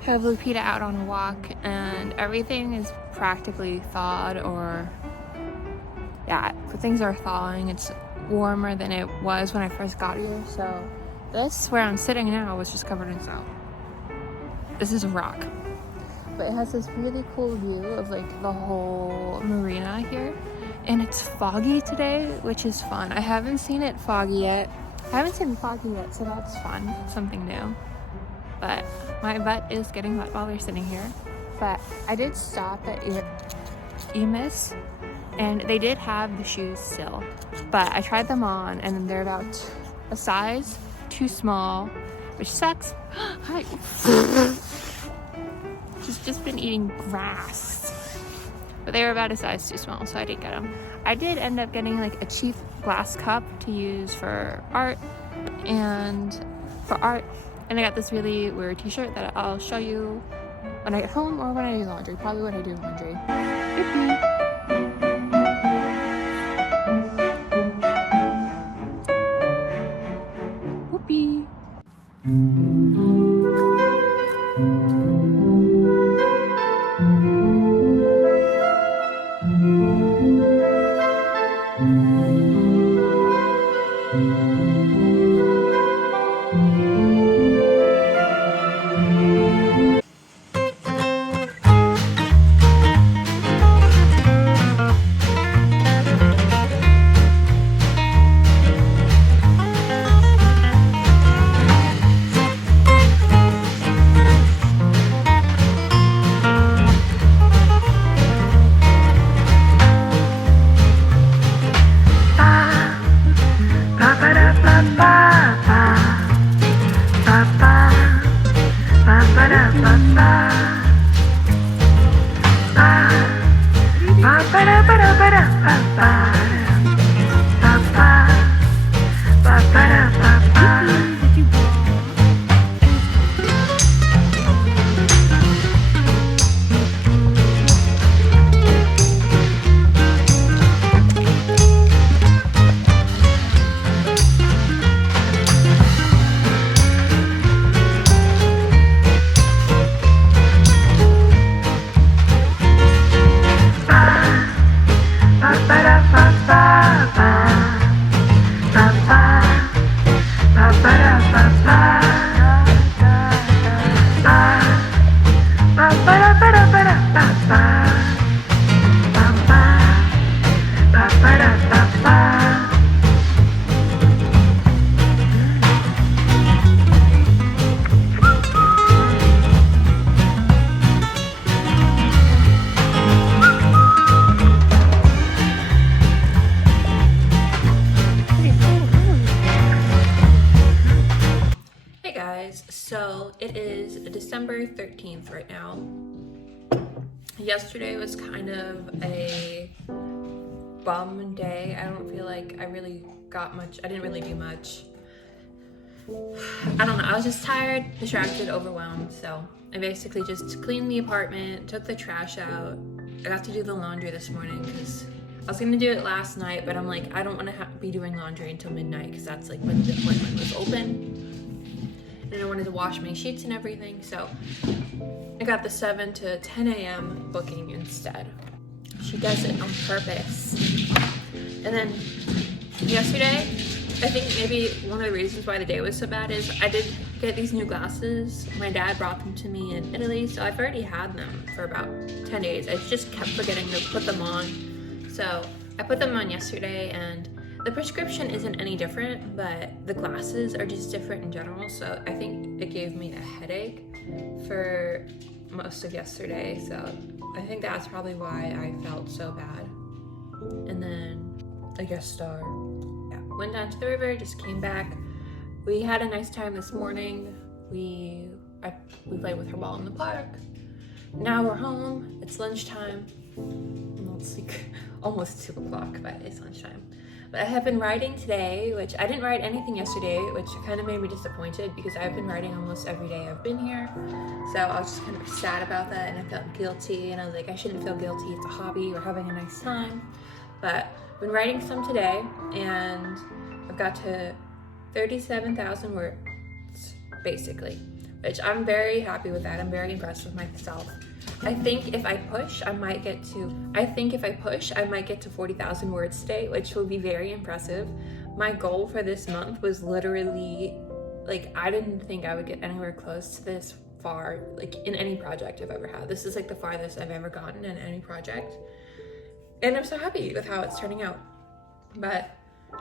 have Lupita out on a walk, and everything is practically thawed, or yeah, things are thawing. It's warmer than it was when I first got here. So this, where I'm sitting now, was just covered in snow. This is a rock, but it has this really cool view of like the whole marina here, and it's foggy today, which is fun. I haven't seen it foggy yet. So that's fun, something new. But my butt is getting wet while we're sitting here. But I did stop at Emis, and they did have the shoes still. But I tried them on, and they're about a size too small, which sucks. Hi. She's just been eating grass. But they were about a size too small, so I didn't get them. I did end up getting like a cheap glass cup to use for art, and I got this really weird t-shirt that I'll show you when I get home or when I do laundry. Probably when I do laundry. Whoopee. Whoopee. So it is December 13th right now. Yesterday was kind of a bum day. I don't feel like I really got much. I didn't really do much. I don't know. I was just tired, distracted, overwhelmed. So I basically just cleaned the apartment, took the trash out. I got to do the laundry this morning because I was gonna do it last night, but I'm like, I don't want to be doing laundry until midnight because that's like when the appointment was open. And I wanted to wash my sheets and everything, so I got the 7 to 10 a.m. booking instead. She does it on purpose. And then yesterday, I think maybe one of the reasons why the day was so bad is I did get these new glasses. My dad brought them to me in Italy, so I've already had them for about 10 days. I just kept forgetting to put them on. So I put them on yesterday, and the prescription isn't any different, but the glasses are just different in general. So I think it gave me a headache for most of yesterday. So I think that's probably why I felt so bad. And then a guest star. Yeah, went down to the river, just came back. We had a nice time this morning. We played with her ball in the park. Now we're home. It's lunchtime. Well, it's like almost 2 o'clock, but it's lunchtime. But I have been writing today, which I didn't write anything yesterday, which kind of made me disappointed because I've been writing almost every day I've been here. So I was just kind of sad about that, and I felt guilty, and I was like, I shouldn't feel guilty. It's a hobby. We're having a nice time. But I've been writing some today, and I've got to 37,000 words, basically, which I'm very happy with that. I'm very impressed with myself. I think if I push, I might get to 40,000 words today, which will be very impressive. My goal for this month was literally, like, I didn't think I would get anywhere close to this far, like, in any project I've ever had. This is like the farthest I've ever gotten in any project. And I'm so happy with how it's turning out. But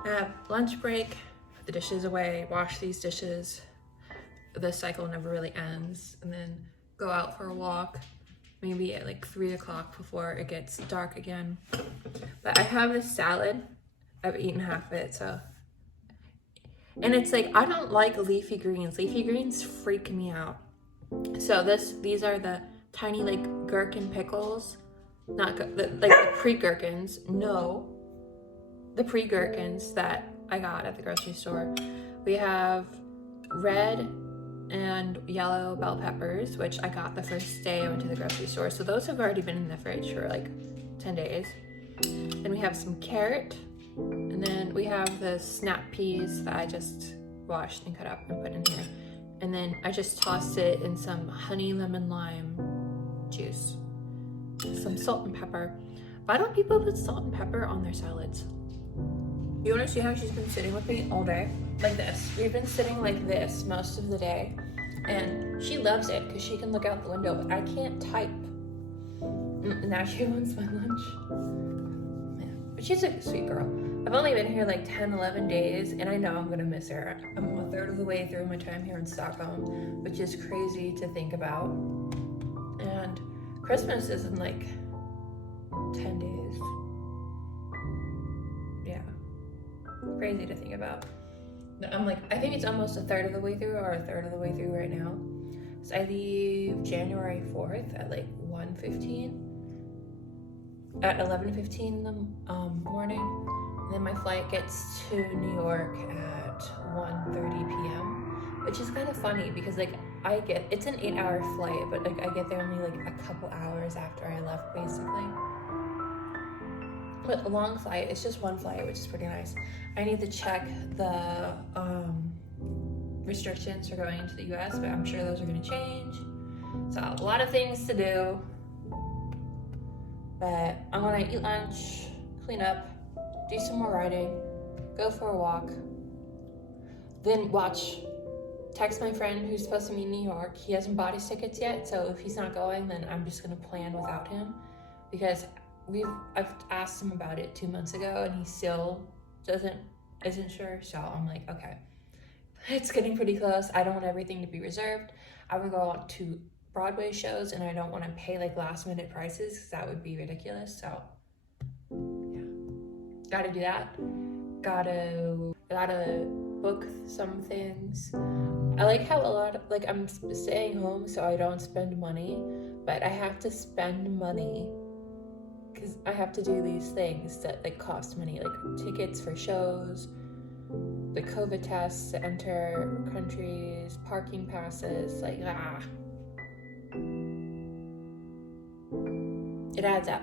I have lunch break, put the dishes away, wash these dishes. The cycle never really ends. And then go out for a walk, maybe at like 3 o'clock before it gets dark again. But I have this salad. I've eaten half of it, so. And it's like, I don't like leafy greens. Leafy greens freak me out. So these are the tiny like gherkin pickles. Not like the pre-gherkins. No. The pre-gherkins that I got at the grocery store. We have red and yellow bell peppers, which I got the first day I went to the grocery store. So those have already been in the fridge for like 10 days. Then we have some carrot, and then we have the snap peas that I just washed and cut up and put in here. And then I just tossed it in some honey lemon lime juice, some salt and pepper. Why don't people put salt and pepper on their salads? You want to see how she's been sitting with me all day? Like this. We've been sitting like this most of the day. And she loves it because she can look out the window, but I can't type. Now she wants my lunch. Yeah. But she's a sweet girl. I've only been here like 10, 11 days, and I know I'm going to miss her. I'm a third of the way through my time here in Stockholm, which is crazy to think about. And Christmas is in like 10 days. Yeah. Crazy to think about. I'm like, I think it's almost a third of the way through, or a third of the way through right now. So I leave January 4th at like 1:15, at 11:15 in the morning. And then my flight gets to New York at 1:30 p.m., which is kind of funny because like it's an 8-hour flight, but like I get there only like a couple hours after I left, basically. But a long flight, it's just one flight, which is pretty nice. I need to check the restrictions for going into the US, but I'm sure those are gonna change. So a lot of things to do. But I'm gonna eat lunch, clean up, do some more writing, go for a walk, then text my friend who's supposed to meet in New York. He hasn't bought his tickets yet, so if he's not going, then I'm just gonna plan without him, because I've asked him about it 2 months ago and he still isn't sure. So I'm like, okay, it's getting pretty close. I don't want everything to be reserved. I would go out to Broadway shows and I don't want to pay like last minute prices because that would be ridiculous. So yeah, gotta do that. Gotta book some things. I like how I'm staying home so I don't spend money, but I have to spend money because I have to do these things that like cost money, like tickets for shows, the COVID tests to enter countries, parking passes, like it adds up.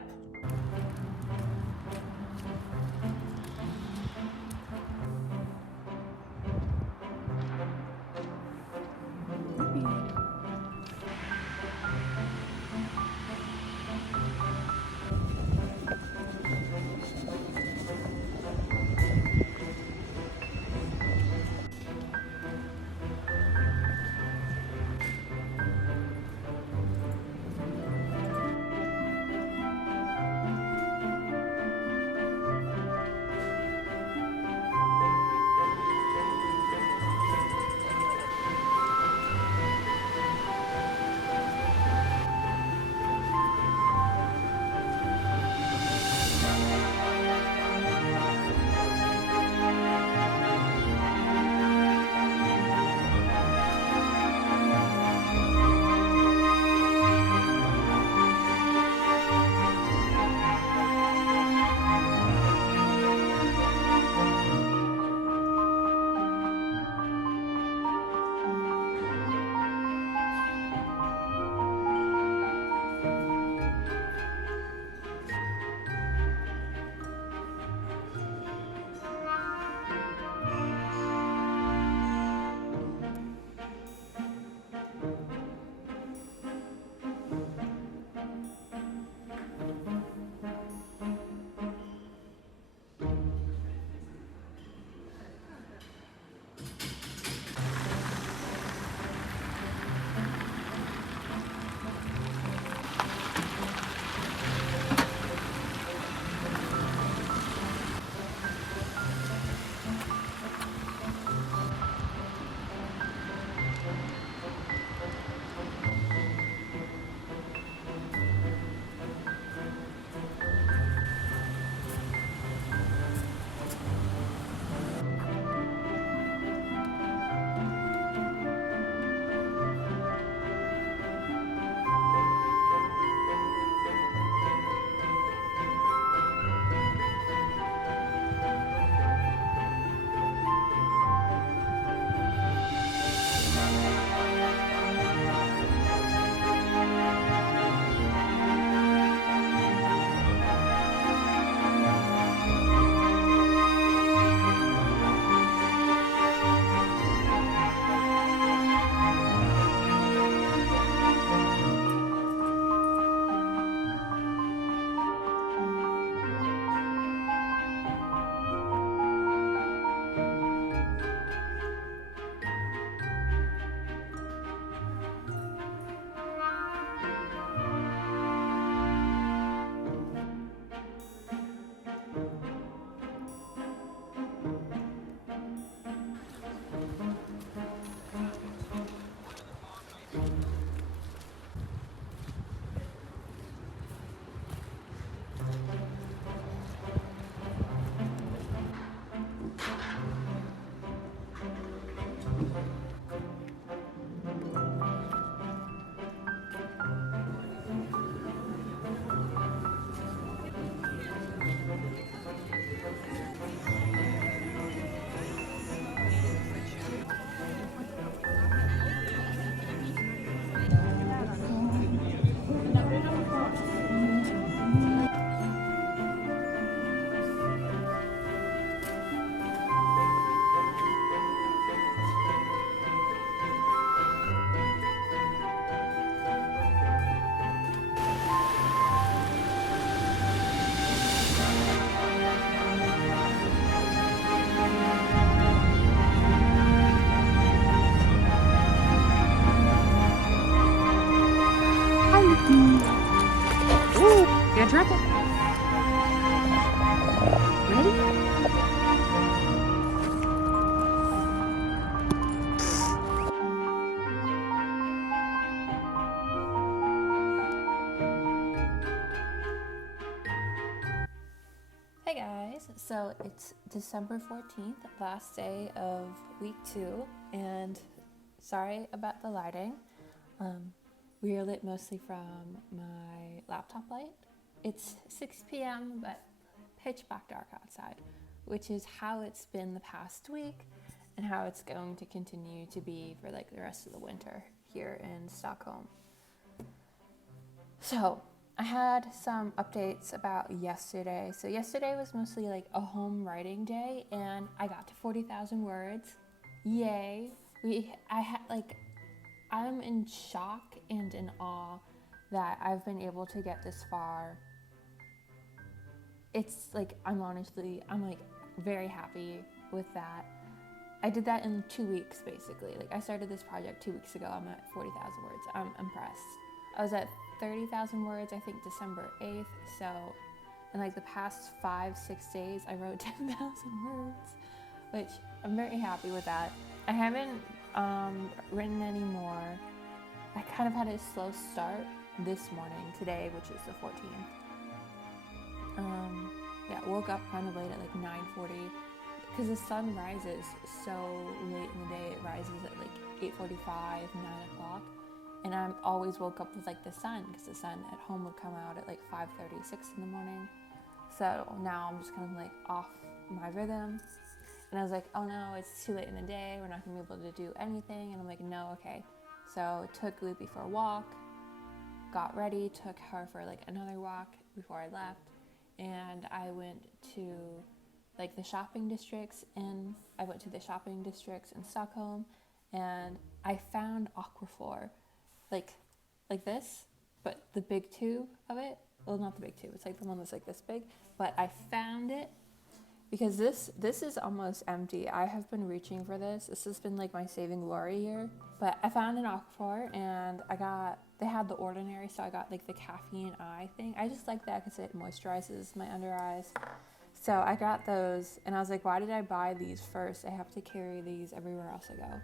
So it's December 14th, last day of week 2, and sorry about the lighting. We are lit mostly from my laptop light. It's 6 p.m., but pitch black dark outside, which is how it's been the past week and how it's going to continue to be for like the rest of the winter here in Stockholm. So I had some updates about yesterday. So yesterday was mostly like a home writing day, and I got to 40,000 words. Yay! I'm in shock and in awe that I've been able to get this far. It's like I'm like very happy with that. I did that in 2 weeks basically. Like I started this project 2 weeks ago. I'm at 40,000 words. I'm impressed. I was at 30,000 words, I think December 8th. So in like the past 5-6 days, I wrote 10,000 words, which I'm very happy with that. I haven't written any more. I kind of had a slow start this morning, today, which is the 14th. Woke up kind of late at like 9:40 because the sun rises so late in the day. It rises at like 8:45, 9 o'clock. And I'm always woke up with like the sun, because the sun at home would come out at like 5:36 in the morning. So now I'm just kind of like off my rhythm. And I was like, oh no, it's too late in the day. We're not gonna be able to do anything. And I'm like, no, okay. So took Loopy for a walk, got ready, took her for like another walk before I left. And I went to like the shopping districts in Stockholm, and I found Aquaphor. Like this, but the big tube of it. Well, not the big tube. It's like the one that's like this big. But I found it because this is almost empty. I have been reaching for this. This has been like my saving glory here. But I found an Aquaphor, and they had the Ordinary, so I got like the caffeine eye thing. I just like that because it moisturizes my under eyes. So I got those, and I was like, why did I buy these first? I have to carry these everywhere else I go.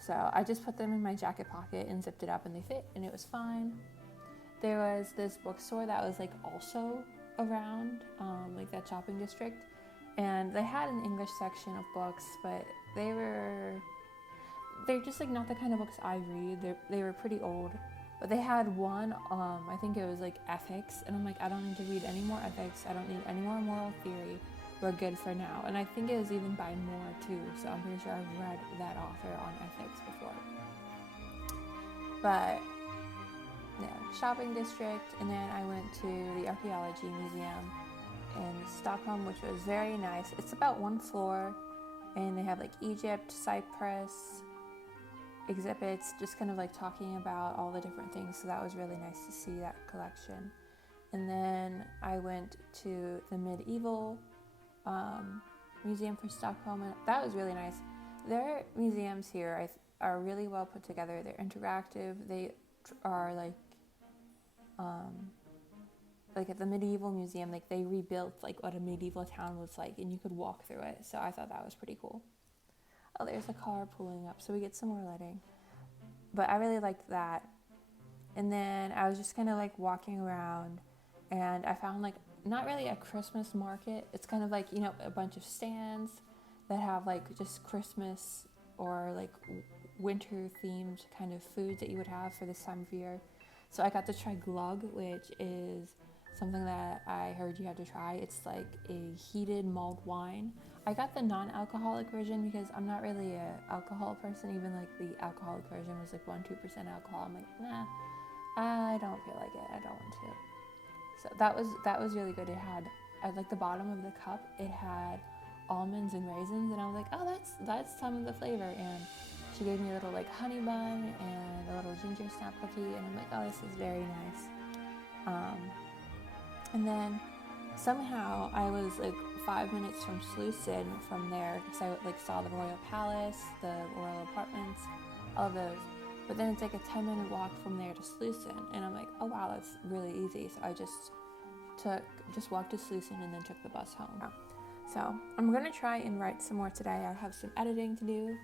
So I just put them in my jacket pocket and zipped it up, and they fit, and it was fine. There was this bookstore that was like also around like that shopping district, and they had an English section of books, but they're just like not the kind of books I read. They were pretty old, but they had one, I think it was like ethics, and I'm like, I don't need to read any more ethics. I don't need any more moral theory. We're good for now. And I think it was even by Moore too, so I'm pretty sure I've read that author on ethics before. But yeah, shopping district, and then I went to the archaeology museum in Stockholm, which was very nice. It's about one floor, and they have like Egypt, Cyprus exhibits, just kind of like talking about all the different things. So that was really nice to see that collection. And then I went to the medieval museum for Stockholm, and that was really nice. Their museums here are really well put together. They're interactive. They are like at the medieval museum, like they rebuilt like what a medieval town was like, and you could walk through it. So I thought that was pretty cool. Oh, there's a car pulling up, so we get some more lighting. But I really liked that. And then I was just kind of like walking around, and I found like not really a Christmas market. It's kind of like, you know, a bunch of stands that have like just Christmas or like winter themed kind of foods that you would have for this time of year. So I got to try glug, which is something that I heard you have to try. It's like a heated mulled wine. I got the non-alcoholic version because I'm not really an alcohol person. Even like the alcoholic version was like 1-2% alcohol. I'm like, nah, I don't feel like it. I don't want to. So that was really good. It had, at like the bottom of the cup, it had almonds and raisins, and I was like, oh, that's some of the flavor. And she gave me a little like honey bun and a little ginger snap cookie, and I'm like, oh, this is very nice. And then somehow I was like 5 minutes from Slusen from there, because I like saw the Royal Palace, the Royal Apartments, all of those. But then it's like a 10-minute walk from there to Slusen, and I'm like, oh wow, that's really easy. So I just walked to Slusen and then took the bus home. So I'm gonna try and write some more today. I have some editing to do,